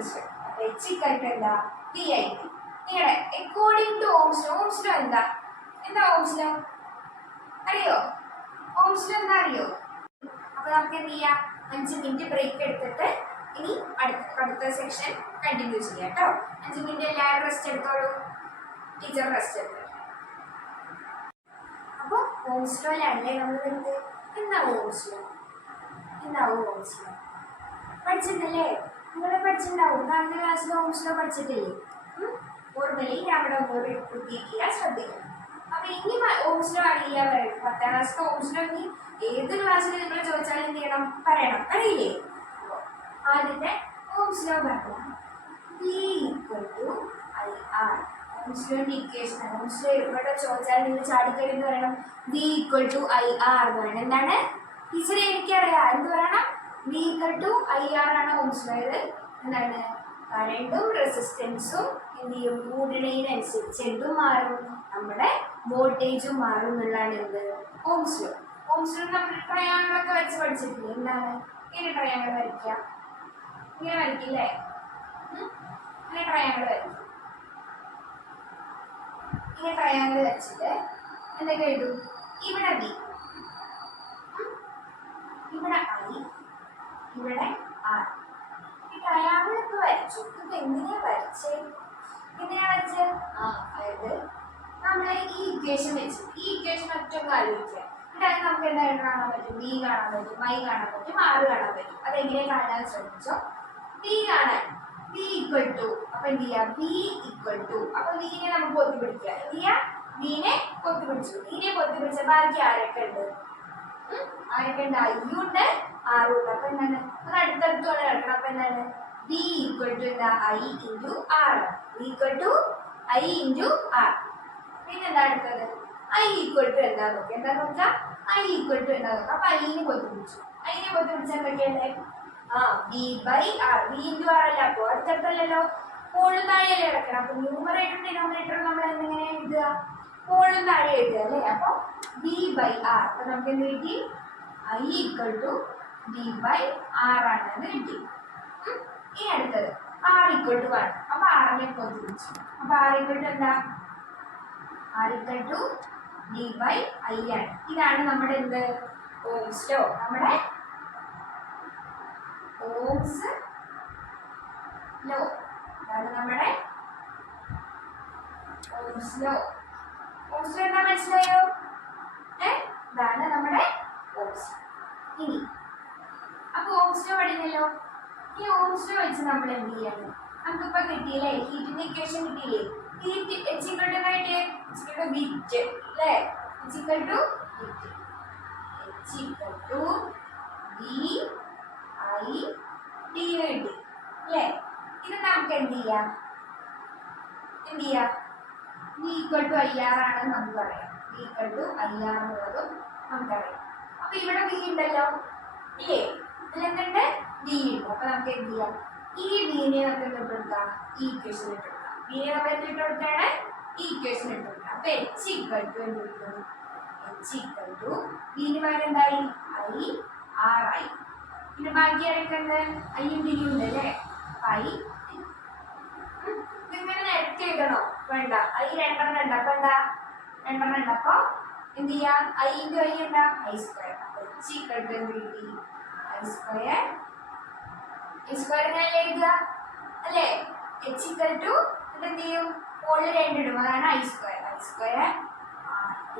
അപ്പൊ H ഈക്വൽ ടു എന്താ VIT നിങ്ങളുടെ according to Ohm's law, Ohm's law എന്താ ഓംസ് ലോ അറിയോ? ഓംസ് ലോ എന്താ അറിയോ? അപ്പൊ നമുക്ക് എന്ത് ചെയ്യാം, 5 മിനിറ്റ് ബ്രേക്ക് എടുത്തിട്ട് ഇനി അടുത്ത സെക്ഷൻ കണ്ടിന്യൂ ചെയ്യാം കേട്ടോ. 5 മിനിറ്റ് എല്ലാവരും റെസ്റ്റ് എടുത്തോളൂ, ടീച്ചർ റെസ്റ്റ് എടുത്തോളൂ. അപ്പോൾ ഓംസ് ലോയിലാണല്ലേ നമ്മൾ വരുന്നത്. എന്താവും ഓംസ് ലോ? പഠിച്ചിട്ടില്ലേ? നിങ്ങൾ പഠിച്ചിട്ടുണ്ടാവും, കഴിഞ്ഞ ക്ലാസ്സിൽ ഓംസ് ലോ പഠിച്ചിട്ടില്ലേ? ഓർമ്മലി അവിടെ റിപ്പീറ്റ് ചെയ്യാൻ ശ്രദ്ധിക്കണം. അപ്പൊ ഇനി ഓംസ് ലോ അറിയില്ല പറയും, 10ാം ക്ലാസ്സിലെ ഓംസ് ലോ ഇനി ഏത് ക്ലാസ്സിൽ നിങ്ങൾ ചോദിച്ചാലും എന്ത് ചെയ്യണം, പറയണം. അറിയില്ലേ? ആദ്യത്തെ ഓംസ് ലോ പറഞ്ഞാൽ V = IR. ഓംസ് ലോന്റെ ഇക്വേഷൻ ആണ്. ഓംസ് ലോ എവിടെ ചോദിച്ചാലും നിങ്ങൾ ചാടിക്കറി എന്ന് പറയണം, V = IR എന്ന് പറയണം. എന്താണ് ടീച്ചർ എനിക്കറിയാം എന്ത് പറയണം? V = IR ആണ് ഓംസ് ലോ. എന്താണ് കറണ്ടും റെസിസ്റ്റൻസും എന്ത് ചെയ്യും, കൂടുന്നതിനനുസരിച്ച് എന്തും മാറും, നമ്മുടെ വോൾട്ടേജും മാറും എന്നുള്ളതാണ് എന്ത് ഓംസ് ലോ. ഓംസ് ലോ നമ്മൾ ട്രയാങ്കിളൊക്കെ വെച്ച് പഠിച്ചിട്ടില്ലേ? എന്താണ് ഇങ്ങനെ ട്രയാങ്കിൾ വരയ്ക്കുക, ഇങ്ങനെ വരയ്ക്കില്ലേ? ഇങ്ങനെ ട്രയാങ്കിൾ വരയ്ക്കും. ഇങ്ങനെ ട്രയാങ്കിൾ വരച്ചിട്ട് എന്തൊക്കെ എഴുതും? ഇവിടെ V, ഇവിടെ I, ഇവിടെ R. ഈ ട്രയാങ്കിൾ ഒക്കെ വരച്ചു. ഇത് എങ്ങനെയാ വരച്ചേ? അതായത് നമ്മളെ ഈ ഇക്വേഷൻ വെച്ച് ഈ ഇക്വേഷൻ ഒറ്റ ആലോചിക്കുക. എന്നിട്ട് നമുക്ക് എന്തായിട്ട് കാണാൻ പറ്റും? V കാണാൻ പറ്റും, I കാണാൻ പറ്റും, R കാണാൻ പറ്റും. അതെങ്ങനെ കാണാൻ ശ്രമിച്ചോ? V കാണാൻ V = അപ്പൊ എന്ത് ചെയ്യാ? V = അപ്പൊ വീനെ നമുക്ക് പൊത്തി പിടിക്കുക. എന്ത് ചെയ്യാ? വീനെ പൊത്തി പിടിച്ചു. വീനെ പൊത്തി പിടിച്ച ബാക്കി ആരൊക്കെ ഉണ്ട്? I ഉണ്ട്, R ഉണ്ട്. അപ്പൊ എന്താണ് അത് അടുത്തടുത്തോടെ കിടക്കണം. അപ്പൊ എന്താണ് V = എന്താ? I × R. V = I × R. പിന്നെന്താ അടുത്തത്? I = എന്താ നോക്കുക. എന്താ നോക്കുക? I = എന്താ നോക്കുക. അപ്പൊ I പൊത്തി പിടിച്ചു. I പൊത്തി പിടിച്ച എന്തൊക്കെയല്ലേ? V/R. V × R അല്ല, അപ്പൊ അടുത്തടുത്തല്ലോ, പോളും താഴെയല്ലേ കിടക്കണം. അപ്പൊ ന്യൂമറേറ്ററും ഡിനോമിനേറ്ററും നമ്മൾ എന്തെങ്ങനെ എഴുതുക? പോളും താഴെ എഴുതുക അല്ലേ? അപ്പൊ V/R. അപ്പൊ നമുക്ക് എന്ത് കിട്ടി? I = V/R ആണെന്ന് കിട്ടി. ഇനി അടുത്തത് R = 1. അപ്പൊ R-നെ പൊത്തി പിടിച്ചു. അപ്പൊ R = എന്താ? R = V/I ആണ്. ഇതാണ് നമ്മുടെ എന്ത് ഓംസ് ലോ. നമ്മുടെ ഓംസ് ലോ. ഇതാണ് നമ്മുടെ ഓംസ് ലോ. ഓംസ് ലോ എന്താ മനസ്സിലായോ? ഇതാണ് നമ്മുടെ ഓംസ്. ഇനി അപ്പൊ ഓംസ് ലോ പഠിക്കുന്നല്ലോ. ഈ ഓംസ് ലോ വെച്ച് നമ്മൾ എന്ത് ചെയ്യാണ്? നമുക്കിപ്പോ കിട്ടിയില്ലേ, ഹീറ്റിന്റെ ഇക്വേഷൻ കിട്ടിയില്ലേ? ഹീറ്റ് H = വിറ്റ് അല്ലേ? H = വിറ്റ്. H = VID കിട്ടി അല്ലേ? ഇത് നമുക്ക് എന്ത് ചെയ്യാം? V = IR ആണെന്ന് നമുക്ക് പറയാം. V = IR എന്നുള്ളതും നമുക്കറിയാം. അപ്പൊ ഇവിടെ V ഉണ്ടല്ലോ ഇല്ലേ? ഇതിലെന്തുണ്ട്? V ഉണ്ട്. അപ്പൊ നമുക്ക് എന്ത് ചെയ്യാം? ഈ V-നെ നമുക്ക് എന്ത് കൊടുക്കാം? ഈ ഇക്വേഷൻ ഇട്ട് കൊടുക്കാം. V-നെ നമ്മൾ എന്ത് ഇട്ട് കൊടുക്കുകയാണ്? ഈ ഇക്വേഷൻ ഇട്ട് കൊടുക്കാം. അപ്പൊ H = എന്ത് കൊടുക്കും? H = V-ന് പകരം എന്തായി? IR ആയി. പിന്നെ ബാക്കി ആരൊക്കെയുണ്ട്? I യും D ഉണ്ട് അല്ലേ? I ഇതിങ്ങനെ നിരത്തി എഴുതണോ? വേണ്ട. I രണ്ടെണ്ണം ഉണ്ട്. അപ്പൊ എന്താ? രണ്ടെണ്ണം ഉണ്ട്. അപ്പൊ എന്ത് ചെയ്യാം? I × I എന്താ? I². H = എന്ത് കിട്ടി? I². I² എഴുതുക അല്ലേ? H = എന്ത് ചെയ്യും? മുകളിൽ 2 ഇടും. അതാണ് I². I²RT.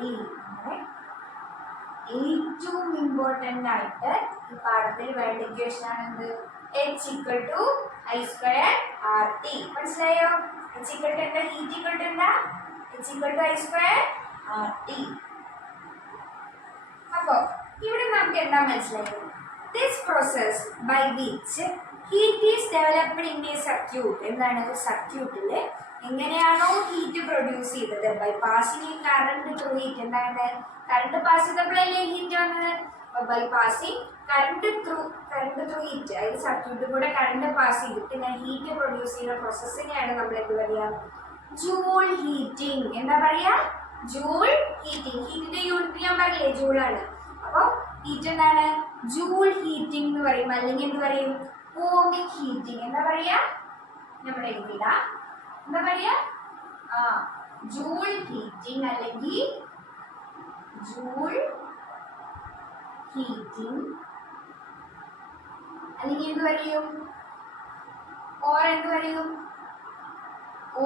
ഏറ്റവും ഇമ്പോർട്ടൻ്റ് ആയിട്ട് ഈ പാഠത്തിൽ വേണ്ട ഇക്വേഷൻ ആണ് എന്ത്? H = I²RT. മനസ്സിലായോ? H = എന്താ? ഹീറ്റ് = എന്താ? H = I²RT. അപ്പോ ഇവിടെ നമുക്ക് എന്താ മനസ്സിലായത്? This process by which heat is developed in a circuit. എന്താണ്? ഒരു സർക്യൂട്ടിൽ എങ്ങനെയാണോ ഹീറ്റ് പ്രൊഡ്യൂസ് ചെയ്തത്? By passing current through it. എന്താണ്? കറണ്ട് പാസ് ചെയ്തപ്പോഴല്ലേ ഹീറ്റ് വന്നത്? By passing current through it. അതായത് സർക്യൂട്ടിൽ കൂടെ കറണ്ട് പാസ് ചെയ്തിട്ട് ഞാൻ ഹീറ്റ് പ്രൊഡ്യൂസ് ചെയ്യുന്ന പ്രോസസ്സിനെയാണ് നമ്മൾ എന്ത് പറയുക? Joule heating. എന്താ പറയാ? Joule heating. ഹീറ്റിന്റെ യൂണിറ്റ് ഞാൻ പറഞ്ഞില്ലേ? ജൂളാണ്. അപ്പോൾ ഹീറ്റ് എന്താണ്? ജൂൾ ഹീറ്റിംഗ് എന്ന് പറയും. അല്ലെങ്കിൽ എന്ത് പറയും? Ohmic heating. എന്താ പറയാ? നമ്മൾ എഴുതിയിടാം. എന്താ പറയാ? ജൂൾ ഹീറ്റിംഗ് അല്ലെങ്കിൽ ജൂൾ ഹീറ്റിംഗ് അല്ലെങ്കിൽ എന്ത് പറയും ഓർ എന്ത് പറയും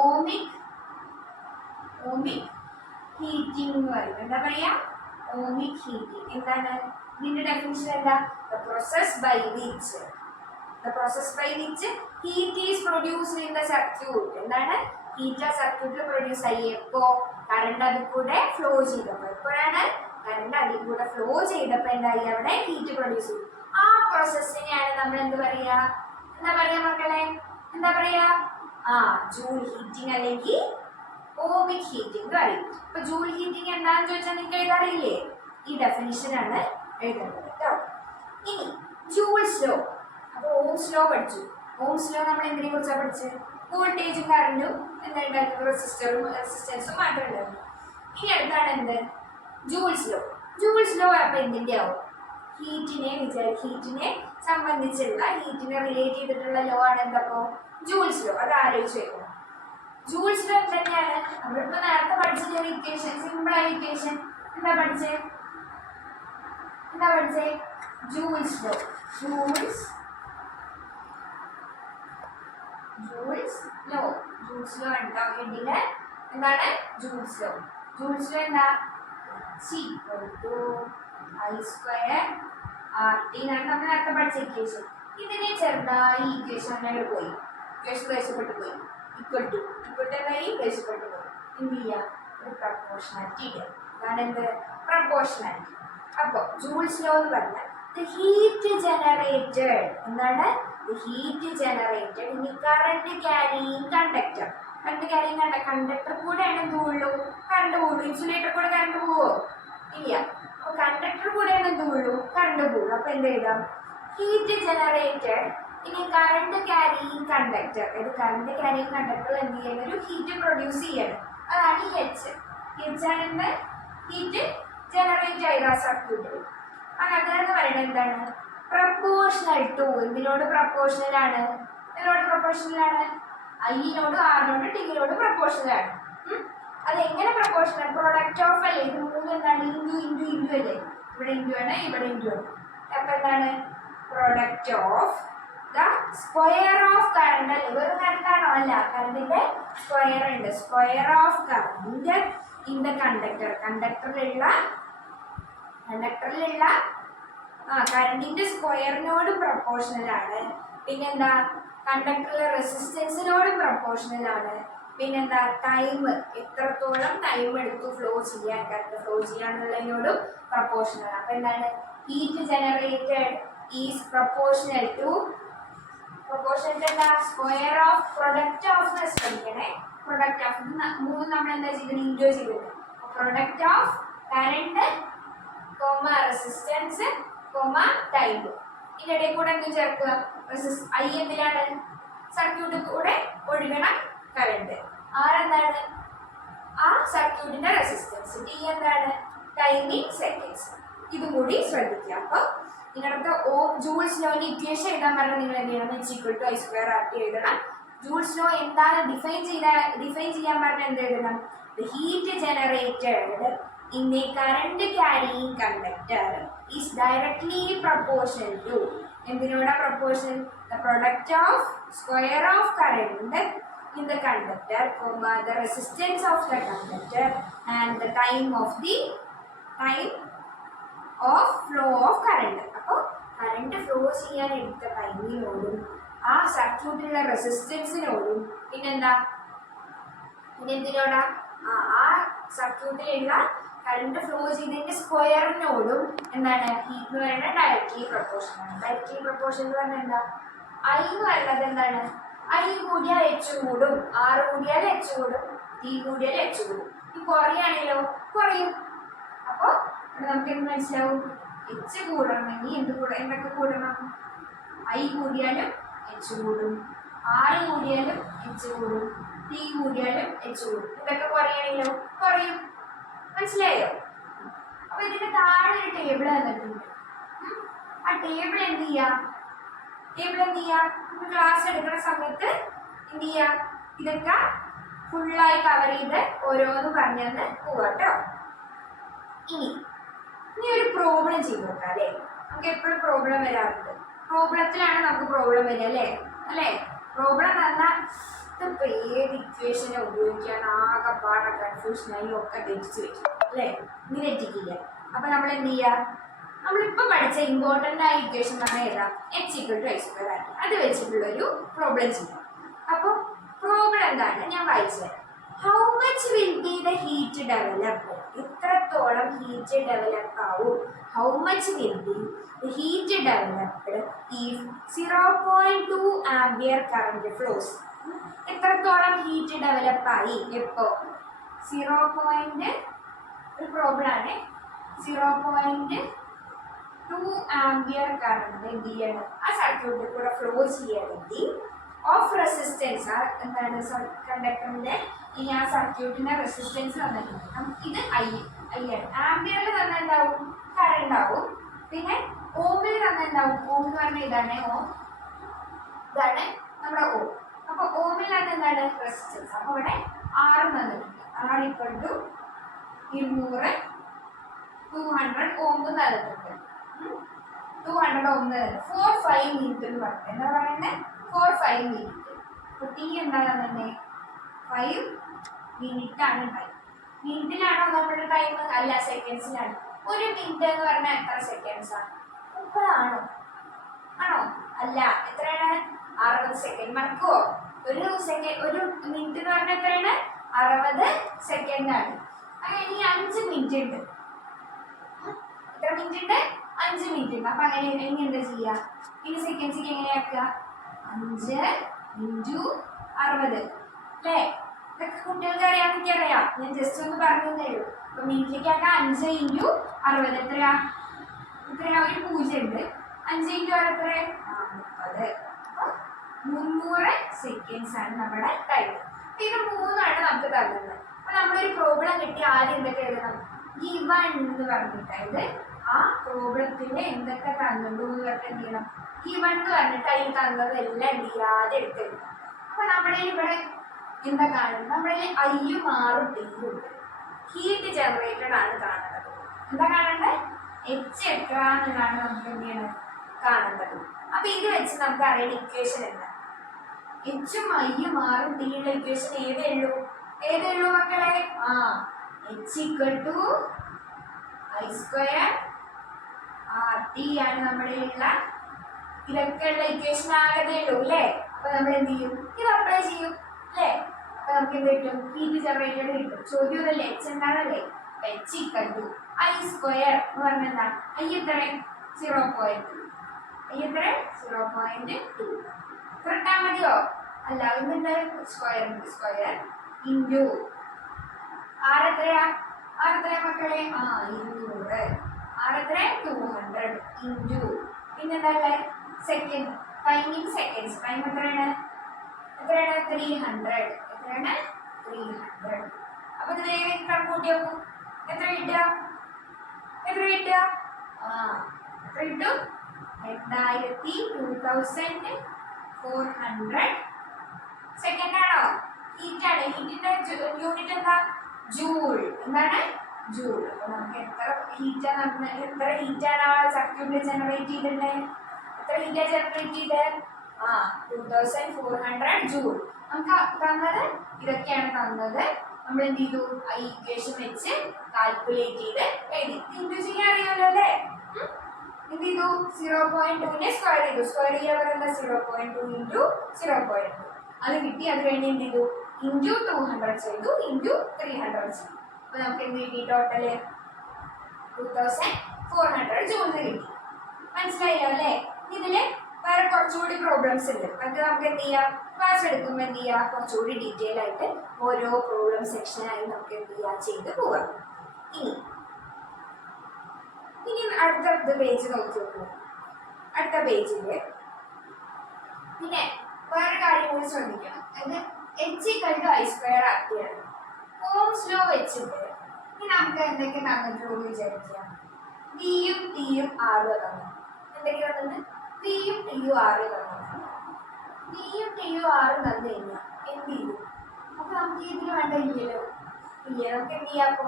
ഓമിക് ഹീറ്റിംഗ് എന്ന് പറയും. എന്താ പറയാ ഓമിക് ഹീറ്റിംഗ്. എന്താണ് ഇതിന്റെ ഡെഫിനിഷൻ? എന്താ? The process by which heat is produced in the circuit. എന്താണ് ഹീറ്റ് സർക്യൂട്ടിൽ പ്രൊഡ്യൂസ് ചെയ്യപ്പോ കറണ്ട് അതിൽ കൂടെ ഫ്ലോ ചെയ്തപ്പോൾ എപ്പോഴാണ് കറണ്ട് അതിൽ കൂടെ ഫ്ലോ ചെയ്തപ്പോൾ എന്തായി അവിടെ ഹീറ്റ് പ്രൊഡ്യൂസ് ചെയ്തു. ആ പ്രോസസ്സിനെയാണ് നമ്മൾ എന്ത് പറയാ മക്കളെ? എന്താ പറയാ ജൂൾ ഹീറ്റിംഗ് അല്ലെങ്കിൽ ഓമിക് ഹീറ്റിംഗ് എന്ന് പറയും. ഇപ്പൊ ജൂൾ ഹീറ്റിംഗ് എന്താണെന്ന് ചോദിച്ചാൽ നിങ്ങൾക്ക് എഴുതാറിയില്ലേ? ഈ ഡെഫിനിഷൻ ആണ് എഴുതേണ്ടത് കേട്ടോ. ഇനി ജൂൾസ് ലോ. അപ്പോൾ ഓംസ് ലോ പഠിച്ചു. ഓംസ് ലോ നമ്മൾ എന്തിനെ കുറിച്ചാണ് പഠിച്ചത്? വോൾട്ടേജും കറണ്ടും എന്തായിട്ടുണ്ടായിരുന്നു? റെസിസ്റ്റൻസും മാത്രമേ ഉണ്ടായിരുന്നു. ഇനി അടുത്താണ് എന്ത്? Joule's law. ജൂൾസ് ലോ അപ്പൊ എന്തിന്റെ ആവും? ഹീറ്റിനെ സംബന്ധിച്ചുള്ള ഹീറ്റിനെ റിലേറ്റ് ചെയ്തിട്ടുള്ള ലോ ആണ് എന്തപ്പോ? Joule's law. അത് ആലോചിച്ച് വെക്കണം. ജൂൾസ് ലോ തന്നെയാണ് നമ്മളിപ്പോ നേരത്തെ പഠിച്ച ഒരു ഇക്വേഷൻ, സിമ്പിൾ ആയ ഇക്വേഷൻ. എന്താ പഠിച്ചേ? Joule's law. ജൂൾസ് ലോ ഉണ്ടോ ഇതില്? എന്താണ് ജൂൾസ് ലോ? എന്താ? I² എന്നാണ് നമ്മൾ നേരത്തെ പഠിച്ച ഇക്വേഷൻ. ഇതിനെ ചെറുതായി ഇക്വേഷൻ അങ്ങനെ പോയി ദേഷ്യപ്പെട്ടു പോയി. ഇക്വൽ ടു എന്തായി? ദേഷ്യപ്പെട്ടു പോയി. എന്ത് ചെയ്യാ? ഒരു പ്രപ്പോർഷണാലിറ്റി ഇടുക. അതാണ് എന്ത്? പ്രപ്പോർഷണാലിറ്റി. അപ്പോൾ ജൂൾസ് ലോ എന്ന് പറഞ്ഞാൽ ഹീറ്റ് ജനറേറ്റഡ്. എന്താണ്? ഹീറ്റ് ജനറേറ്റഡ് ഇനി കറണ്ട് ക്യാരിയിങ് കണ്ടക്ടർ. കണ്ടക്ടർ കൂടെയാണ് എന്ത് പോകുള്ളൂ? കറണ്ട് പോകുള്ളൂ. ഇൻസുലേറ്റർ കൂടെ കറണ്ട് പോവോ? ഇല്ല. അപ്പൊ കണ്ടക്ടർ കൂടെയാണ് എന്ത് പോകുള്ളൂ? കറണ്ട് പോകുള്ളൂ. അപ്പൊ എന്ത് എഴുതാം? ഹീറ്റ് ജനറേറ്റഡ് ഇനി കറണ്ട് ക്യാരിയിങ് കണ്ടക്ടർ. ഇത് കറണ്ട് ക്യാരിയിങ് കണ്ടക്ടർ എന്ത് ചെയ്യുന്ന ഒരു ഹീറ്റ് പ്രൊഡ്യൂസ് ചെയ്യണം. അതാണ് ഈ H ആണ് ഹീറ്റ് ജനറേറ്റ് ചെയ്ത സർക്യൂട്ട്. അങ്ങനത്തെ പറയുന്നത് എന്താണ്? Proportional to. എന്തിനോട് പ്രപ്പോർഷണൽ ആണ്? ഐനോട് ആറിനോട് ടിനോട് പ്രപ്പോർഷണൽ ആണ്. അത് എങ്ങനെ പ്രപ്പോർഷണൽ? പ്രൊഡക്റ്റ് ഓഫ് അല്ലേ? ഇത് മൂന്ന് എന്താണ്? ഇൻറ്റു അല്ലേ? ഇവിടെ ഇൻറ്റു ആണ്, ഇവിടെ ഇൻറ്റു ആണ്. അപ്പൊ എന്താണ്? Product of the square of current അല്ലേ? വെറും കറണ്ടാണോ? അല്ല, കറണ്ടിന്റെ സ്ക്വയർ ഉണ്ട്. Square of current in the conductor. കണ്ടക്ടറിലുള്ള കറണ്ടിന്റെ സ്ക്വയറിനോട് പ്രപ്പോർഷണൽ ആണ്. പിന്നെന്താ? കണ്ടക്ടറിലെ റെസിസ്റ്റൻസിനോട് പ്രപ്പോർഷണൽ ആണ്. പിന്നെന്താ? ടൈം, എത്രത്തോളം ടൈം എടുത്തു കറണ്ട് ഫ്ലോ ചെയ്യാന്നുള്ളതിനോടും പ്രപ്പോർഷണൽ. അപ്പൊ എന്താണ്? Heat generated is proportional to എന്താ? സ്ക്വയർ ഓഫ് പ്രൊഡക്റ്റ് ഓഫ് ശ്രമിക്കണേ. പ്രൊഡക്റ്റ് ഓഫ് മൂന്ന് നമ്മൾ എന്താ ചെയ്തത്? ഇൻറ്റു ചെയ്തത്. Product of current resistance time. ഇതിനിടയിൽ കൂടെ എന്തും ചേർക്കുക? ഐ എന്തിനാണ്? സർക്യൂട്ടിൽ കൂടെ ഒഴുകണ കറണ്ട്. എന്താണ്? ആ സർക്യൂട്ടിന്റെ റെസിസ്റ്റൻസ്. ടി എന്താണ്? Timing seconds. ഇതും കൂടി ശ്രദ്ധിക്കുക. അപ്പൊ നിങ്ങളുടെ ജൂൾസ് ലോന്റെ ഇക്വേഷൻ എഴുതാൻ പറഞ്ഞാൽ നിങ്ങൾ എന്ത് ചെയ്യണം? H=I²RT എഴുതണം. ജൂൾസ് ലോ എന്താണ് ഡിഫൈൻ ചെയ്യാൻ പറഞ്ഞാൽ എന്ത് എഴുതണം? The heat generated in a current carrying conductor is directly proportional to എന്തിനോടാ proportional? The product of square of current in the conductor, the resistance of the conductor and the time of flow of current. അപ്പോൾ current flow ചെയ്യാൻ എടുത്ത ടൈമിനോടും ആ സർക്യൂട്ടിലുള്ള റെസിസ്റ്റൻസിനോടും പിന്നെന്തിനോടാ? ആ സർക്യൂട്ടിലുള്ള current flow ചെയ്തതിന്റെ സ്ക്വയറിനോടും എന്താണ്? Heat എന്ന് പറയുന്നത് ഡയറക്ട്ലി പ്രപ്പോർഷൻ ആണ്. ഡയറക്ട്ലി പ്രപ്പോർഷൻ എന്ന് പറഞ്ഞാൽ എന്താ? ഐ എന്ന് പറയുന്നത് എന്താണ്? ഐ കൂടിയാൽ H കൂടും, R കൂടിയാൽ H കൂടും, T കൂടിയാൽ H കൂടും. ഈ കുറയാണെങ്കിലോ? കുറയും. അപ്പോൾ നമുക്ക് എന്ത് മനസ്സിലാവും? H കൂടണമെങ്കിൽ എന്തൊക്കെ കൂടണം? ഐ കൂടിയാലും H കൂടും, R കൂടിയാലും H കൂടും, T കൂടിയാലും H കൂടും. ഇതൊക്കെ കുറയാണെങ്കിലോ? കുറയും. മനസ്സിലായോ? അപ്പൊ ഇതിന്റെ താഴെ ഒരു ടേബിൾ തന്നിട്ടുണ്ട്. ആ ടേബിൾ എന്ത് ചെയ്യാ? ക്ലാസ് എടുക്കുന്ന സമയത്ത് എന്ത് ചെയ്യാ? ഇതൊക്കെ ഫുള്ളായി കവർ ചെയ്ത് ഓരോന്ന് പറഞ്ഞെന്ന് പോവാട്ടോ. ഇനി ഒരു പ്രോബ്ലം ചെയ്ത് നോക്കാം അല്ലേ. നമുക്ക് എപ്പോഴും പ്രോബ്ലം വരാറുണ്ട്. പ്രോബ്ലത്തിലാണ് നമുക്ക് പ്രോബ്ലം വരിക അല്ലേ. പ്രോബ്ലം പറഞ്ഞാൽ ഇതിപ്പോൾ ഏത് ഇക്വേഷനെ ഉപയോഗിക്കാൻ ആകെപ്പാടെ കൺഫ്യൂഷനായി ഒക്കെ തെറ്റിച്ച് വെക്കും അല്ലേ. ഇനി തെറ്റിക്കില്ല. അപ്പം നമ്മൾ എന്ത് ചെയ്യുക, നമ്മളിപ്പോൾ പഠിച്ച ഇമ്പോർട്ടൻ്റ് ആയ ഇക്വേഷൻ പറഞ്ഞാൽ ഏതാ, h=i². അത് വെച്ചിട്ടുള്ളൊരു പ്രോബ്ലം ചെയ്യാം. അപ്പോൾ പ്രോബ്ലം എന്താണ് ഞാൻ വായിച്ചു തരാം. How much will be the heat developed, എത്രത്തോളം ഹീറ്റ് ഡെവലപ്പ് ആവും. How much will be the heat developed if 0.2 ampere current flows. എത്രത്തോളം ഹീറ്റ് ഡെവലപ്പ് ആയി എപ്പോൾ 0. ഒരു പ്രോബ്ലം ആണ്. 0.2 ആംപിയർ കറണ്ട് എന്ത് ചെയ്യണം, ആ സർക്യൂട്ടിൽ കൂടെ ഫ്ലോ ചെയ്യണമെങ്കിൽ ഓഫ് റെസിസ്റ്റൻസ്, ആ എന്താണ് കണ്ടക്ടറിന്റെ ഇനി ആ സർക്യൂട്ടിന്റെ റെസിസ്റ്റൻസ് തന്നിട്ടുണ്ട്. ഇത് ഐ ആണ്. ആംപിയറിൽ തന്നെ എന്താവും, കറണ്ട് ആവും. പിന്നെ ഓമിൽ തന്നെ എന്താവും, ഓം എന്ന് പറഞ്ഞാൽ ഇതാണ് ഓം, ഇതാണ് നമ്മുടെ ഓം. അപ്പൊ ഓമിൽ തന്നെ എന്താണ് റെസിസ്റ്റൻസ്. അപ്പൊ ഇവിടെ R തന്നിട്ടുണ്ട്. R = 200 200 ഓം തന്നിട്ടുണ്ട്. 200 ഓം തന്നിട്ടുണ്ട്. 4-5 മിനിറ്റ് എന്ന് പറഞ്ഞത് എന്താ പറയുന്നത്, 4-5 മിനിറ്റ്. അപ്പൊ T എന്താ തന്നെ 5 മിനിറ്റ് ആണ് ടൈം. മിനിറ്റിലാണോ നമ്മുടെ ടൈം, അല്ല സെക്കൻഡ്സിലാണ്. ഒരു മിനിറ്റ് എന്ന് പറഞ്ഞാൽ എത്ര സെക്കൻഡ്സാണ്, 30 ആണോ, അല്ല എത്രയാണ്, 60 സെക്കൻഡ്. മറക്കുവോ, ഒരു മിനിറ്റ് എന്ന് പറഞ്ഞാൽ എത്രയാണ്, 60 സെക്കൻഡ് ആണ്. അങ്ങനെ ഇനി 5 മിനിറ്റ് ഉണ്ട്. എത്ര മിനിറ്റ് ഉണ്ട്, 5 മിനിറ്റ് ഉണ്ട്. അപ്പൊ അങ്ങനെ ഇനി എന്താ ചെയ്യുക, ഇനി സെക്കൻഡ്സിക്ക് എങ്ങനെയാക്കുക, 5 × 60 അല്ലേ. ഇതൊക്കെ കുട്ടികൾക്ക് അറിയാം. ഞാൻ ജസ്റ്റ് ഒന്ന് പറഞ്ഞു തന്നേ ഉള്ളൂ. അപ്പൊ മിനിറ്റിലേക്കൊക്കെ 5 × 60 എത്രയാ, ഒരു 0 ഉണ്ട്. 5 × 6 എത്ര, 30. അപ്പൊ 300 സെക്കൻഡ്സ് ആണ് നമ്മുടെ ടൈം. ഇത് 3 നമുക്ക് തന്നത്. അപ്പൊ നമ്മളൊരു പ്രോബ്ലം കിട്ടി ആദ്യം എന്തൊക്കെ എഴുതണം, ഗിവൺ എന്ന് പറഞ്ഞിട്ട്, അതായത് ആ പ്രോബ്ലത്തിന് എന്തൊക്കെ തന്നിട്ടുണ്ടോ എന്ന് പറഞ്ഞിട്ട് എന്ത് ചെയ്യണം, ഗിവൺ എന്ന് പറഞ്ഞിട്ട് അതിൽ തന്നതെല്ലാം എന്ത് ചെയ്യാതെ എടുത്തെടുക്കണം. അപ്പൊ നമ്മുടെ ഇവിടെ എന്താ കാണുന്നത്, നമ്മുടെ ഐയും ആറും ടിയും ഉണ്ട്. ഹീറ്റ് ജനറേറ്റഡ് ആണ് കാണുന്നത്. എന്താ കാണേണ്ടത്, H എത്ര എന്നുള്ളതാണ് നമുക്ക് എന്ത് ചെയ്യണം കാണേണ്ടത്. അപ്പൊ ഇത് വെച്ച് നമുക്ക് അറിയുന്ന ഇക്വേഷൻ എന്താ, H-ഉം I-യും R-ഉം T-യുള്ള ഇക്വേഷൻ ഏതേ ഉള്ളൂ മക്കളെ, H=I² RT ആണ് നമ്മുടെ ഉള്ള ഇതൊക്കെ ഉള്ള ഇക്വേഷൻ ആകതേ ഉള്ളൂ അല്ലേ. അപ്പൊ നമ്മൾ എന്ത് ചെയ്യും, ഇത് അപ്ലൈ ചെയ്യും അല്ലേ. അപ്പൊ നമുക്ക് എന്ത് കിട്ടും, ഹീറ്റ് ജനറേറ്റഡ് കിട്ടും. ചോദ്യം അതല്ലേ, H എന്താണല്ലേ, H=I² എന്ന് പറഞ്ഞാൽ എന്താ, I എത്ര 0.2, ഇട്ടാൽ മതിയോ, അല്ല ഇതെന്താ സ്ക്വയർ ഇൻറ്റു R എത്രയാ മക്കളെ, 200. R എത്ര 200 ഇൻറ്റു പിന്നെന്താ സെക്കൻഡ്, ടൈമിങ് സെക്കൻഡ്സ്, ടൈം എത്രയാണ് 300. അപ്പൊ ഇത് വേഗം കണക്കൂട്ടി നോക്കൂ, എത്ര കിട്ടും, 2400 സെക്കൻഡ് ആണോ. ഹീറ്റ് ആണ്, ഹീറ്റിന്റെ യൂണിറ്റ് എന്താ, ജൂൾ. എന്താണ് ജൂൾ. അപ്പൊ നമുക്ക് എത്ര ഹീറ്റാണ് ആ സർക്യൂട്ടിൽ ജനറേറ്റ് ചെയ്തിട്ടുള്ളത്, എത്ര ഹീറ്റാ ജനറേറ്റ് ചെയ്തത്, 2400 ജൂൾ. നമുക്ക് തന്നത് ഇതൊക്കെയാണ് തന്നത്. നമ്മൾ എന്ത് ചെയ്തു, ഈ ഇക്വേഷൻ വെച്ച് കാൽക്കുലേറ്റ് ചെയ്ത് എഴുതി. ഇൻറ്റു ചെയ്യാൻ അറിയാമല്ലോ അല്ലേ. എന്ത് ചെയ്തു, 0.2നെ സ്ക്വയർ ചെയ്തു. സ്ക്വയർ ചെയ്യാൻ പറയുന്നത് 0.2 × 0.2 അത് കിട്ടി. അത് കഴിഞ്ഞ് എന്ത് ചെയ്തു, ഇൻറ്റു 200 ചെയ്തു, ഇൻറ്റു 300 ചെയ്തു. അപ്പൊ നമുക്ക് എന്ത് കിട്ടി, ടോട്ടല് 2400 ജൂൾ കിട്ടി. മനസ്സിലായല്ലോ അല്ലേ. ഇതില് വേറെ കുറച്ചുകൂടി പ്രോബ്ലംസ് ഉണ്ട്. അത് നമുക്ക് എന്ത് ചെയ്യാം, ക്ലാസ് എടുക്കുമ്പോൾ എന്ത് ചെയ്യാം, കുറച്ചുകൂടി ഡീറ്റെയിൽ ആയിട്ട് ഓരോ പ്രോബ്ലം സെക്ഷനായി നമുക്ക് എന്ത് ചെയ്യാം, ചെയ്ത് പോവാം. ഇനി അടുത്ത പേജ് നോക്കി നോക്കൂ. അടുത്ത പേജില് പിന്നെ വേറെ കാര്യം കൂടി ശ്രദ്ധിക്കണം. അത് H=I² ആക്കിയാണ് ഓംസ് ലോ വെച്ചിട്ട് ഇനി നമുക്ക് എന്തൊക്കെ തന്നിട്ടുള്ളൂ വിചാരിക്കാം. Vയും Tയും R തന്നു. എന്തൊക്കെ തന്നിട്ട്, Vയും Tയും R തന്നു. Vയും Tയും R തന്നു കഴിഞ്ഞാൽ എന്ത് ചെയ്യും, അപ്പൊ നമുക്ക് ഇതിൽ വേണ്ട ഇല്ലല്ലോ. ഇല്ല, നമുക്ക് എന്ത് ചെയ്യാം? അപ്പൊ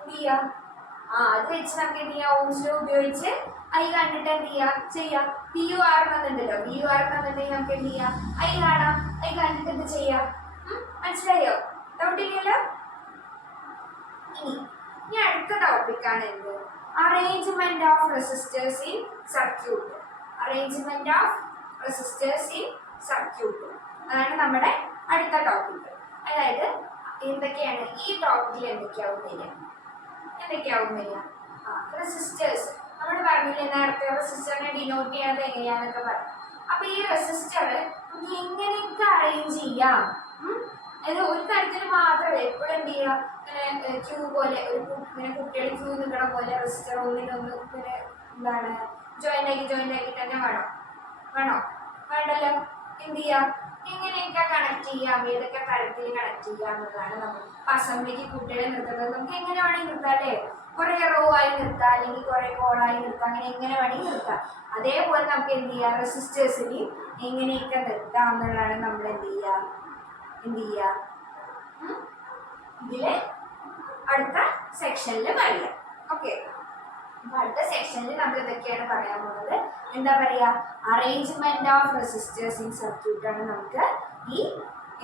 എന്ത് ചെയ്യാം? അത് വെച്ച് നമുക്ക് എന്ത് ചെയ്യാം? ഓംസ് ലോ ഉപയോഗിച്ച് ഐ കണ്ടിട്ട് എന്ത് ചെയ്യാം? പി യു ആർ എന്നുണ്ടല്ലോ, പി യു ആർ എന്നുണ്ടെങ്കിൽ നമുക്ക് എന്ത് ചെയ്യാം? ഐ കാണാം, ഐ കണ്ടിട്ട് എന്ത് ചെയ്യാം? മനസ്സിലായോ? ഡൗട്ട് ഇല്ലല്ലോ? ഇനി അടുത്ത ടോപ്പിക്കാണ് എന്ത്? Arrangement of resistors in circuit. Arrangement of resistors in circuit അതാണ് നമ്മുടെ അടുത്ത ടോപ്പിക്. അതായത് എന്തൊക്കെയാണ് ഈ ടോപ്പിക്കിൽ എന്തൊക്കെയാവും വരിക? റെസിസ്റ്റേഴ്സ് നമ്മൾ പറഞ്ഞില്ലേ നേരത്തെ, റെസിസ്റ്ററിനെ ഡിനോട്ട് ചെയ്യാതെ എങ്ങനെയാന്നൊക്കെ പറഞ്ഞു. അപ്പൊ ഈ റെസിസ്റ്റർ നമുക്ക് എങ്ങനെയൊക്കെ അറേഞ്ച് ചെയ്യാം? അത് ഒരു തരത്തിൽ മാത്രമല്ല, എപ്പോഴും എന്ത് ചെയ്യുക? ഇങ്ങനെ ക്യൂ പോലെ ഇങ്ങനെ കുട്ടികൾ ക്യൂ നിൽക്കണ പോലെ റെസിസ്റ്റർ ഒന്നിനൊന്ന് ഇങ്ങനെ എന്താണ് ജോയിൻ ആക്കി തന്നെ വേണോ? വേണ്ടല്ലോ. എന്ത് ചെയ്യാം? എങ്ങനെയൊക്കെ കണക്ട് ചെയ്യാം, ഏതൊക്കെ തരത്തിൽ കണക്ട് ചെയ്യാം എന്നതാണ് നമ്മൾ അസംബ്ലിക്ക് കുട്ടികളെ നിർത്തുന്നത്. നമുക്ക് എങ്ങനെ വേണമെങ്കിൽ നിർത്താം അല്ലേ? കുറെ റോ ആയി നിർത്താം, അല്ലെങ്കിൽ കുറെ കോളായി നിർത്താം, അങ്ങനെ എങ്ങനെ വേണമെങ്കിൽ നിർത്താം. അതേപോലെ നമുക്ക് എന്ത് ചെയ്യാം? റെസിസ്റ്റേഴ്സിന് എങ്ങനെയൊക്കെ നിർത്താം എന്നുള്ളതാണ് നമ്മൾ എന്ത് ചെയ്യുക ഇതില് അടുത്ത സെക്ഷനിൽ പറയാം. ഓക്കെ, അപ്പൊ അടുത്ത സെക്ഷനിൽ നമ്മൾ ഇതൊക്കെയാണ് പറയാൻ പോകുന്നത്. എന്താ പറയാ? Arrangement of resistors in circuit ആണ് നമുക്ക് ഈ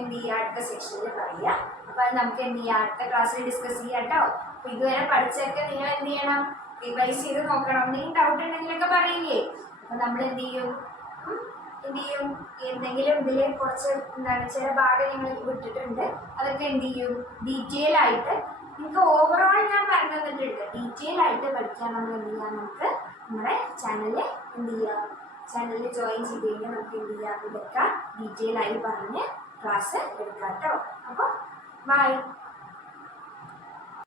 എന്ത് ചെയ്യുക അടുത്ത സെക്ഷനിൽ പറയാം. അപ്പൊ അത് നമുക്ക് എന്ത് ചെയ്യാം? അടുത്ത ക്ലാസ്സിൽ ഡിസ്കസ് ചെയ്യാം കേട്ടോ. അപ്പൊ ഇതുവരെ പഠിച്ചൊക്കെ നിങ്ങൾ എന്ത് ചെയ്യണം? റിവൈസ് ചെയ്ത് നോക്കണം. എന്തെങ്കിലും ഡൗട്ട് ഉണ്ടെങ്കിലൊക്കെ പറയില്ലേ? അപ്പൊ നമ്മൾ എന്ത് ചെയ്യും? എന്തെങ്കിലും ഇതിൽ കുറച്ച് ചില ഭാഗം ഞങ്ങൾ വിട്ടിട്ടുണ്ട്. അതൊക്കെ എന്ത് ചെയ്യും? ഡീറ്റെയിൽ ആയിട്ട് നിങ്ങൾക്ക് ഓവറോൾ ഞാൻ പറഞ്ഞു തന്നിട്ടുണ്ട്. ഡീറ്റെയിൽ ആയിട്ട് പഠിക്കാൻ നമ്മൾ എന്ത് ചെയ്യാം? നമുക്ക് നമ്മുടെ ചാനലിൽ ജോയിൻ ചെയ്ത് കഴിഞ്ഞാൽ നമുക്ക് എന്ത് ചെയ്യാം? ഇതൊക്കെ ഡീറ്റെയിൽ ആയി പറഞ്ഞ് ക്ലാസ് എടുക്കാം കേട്ടോ. അപ്പോൾ ബൈ.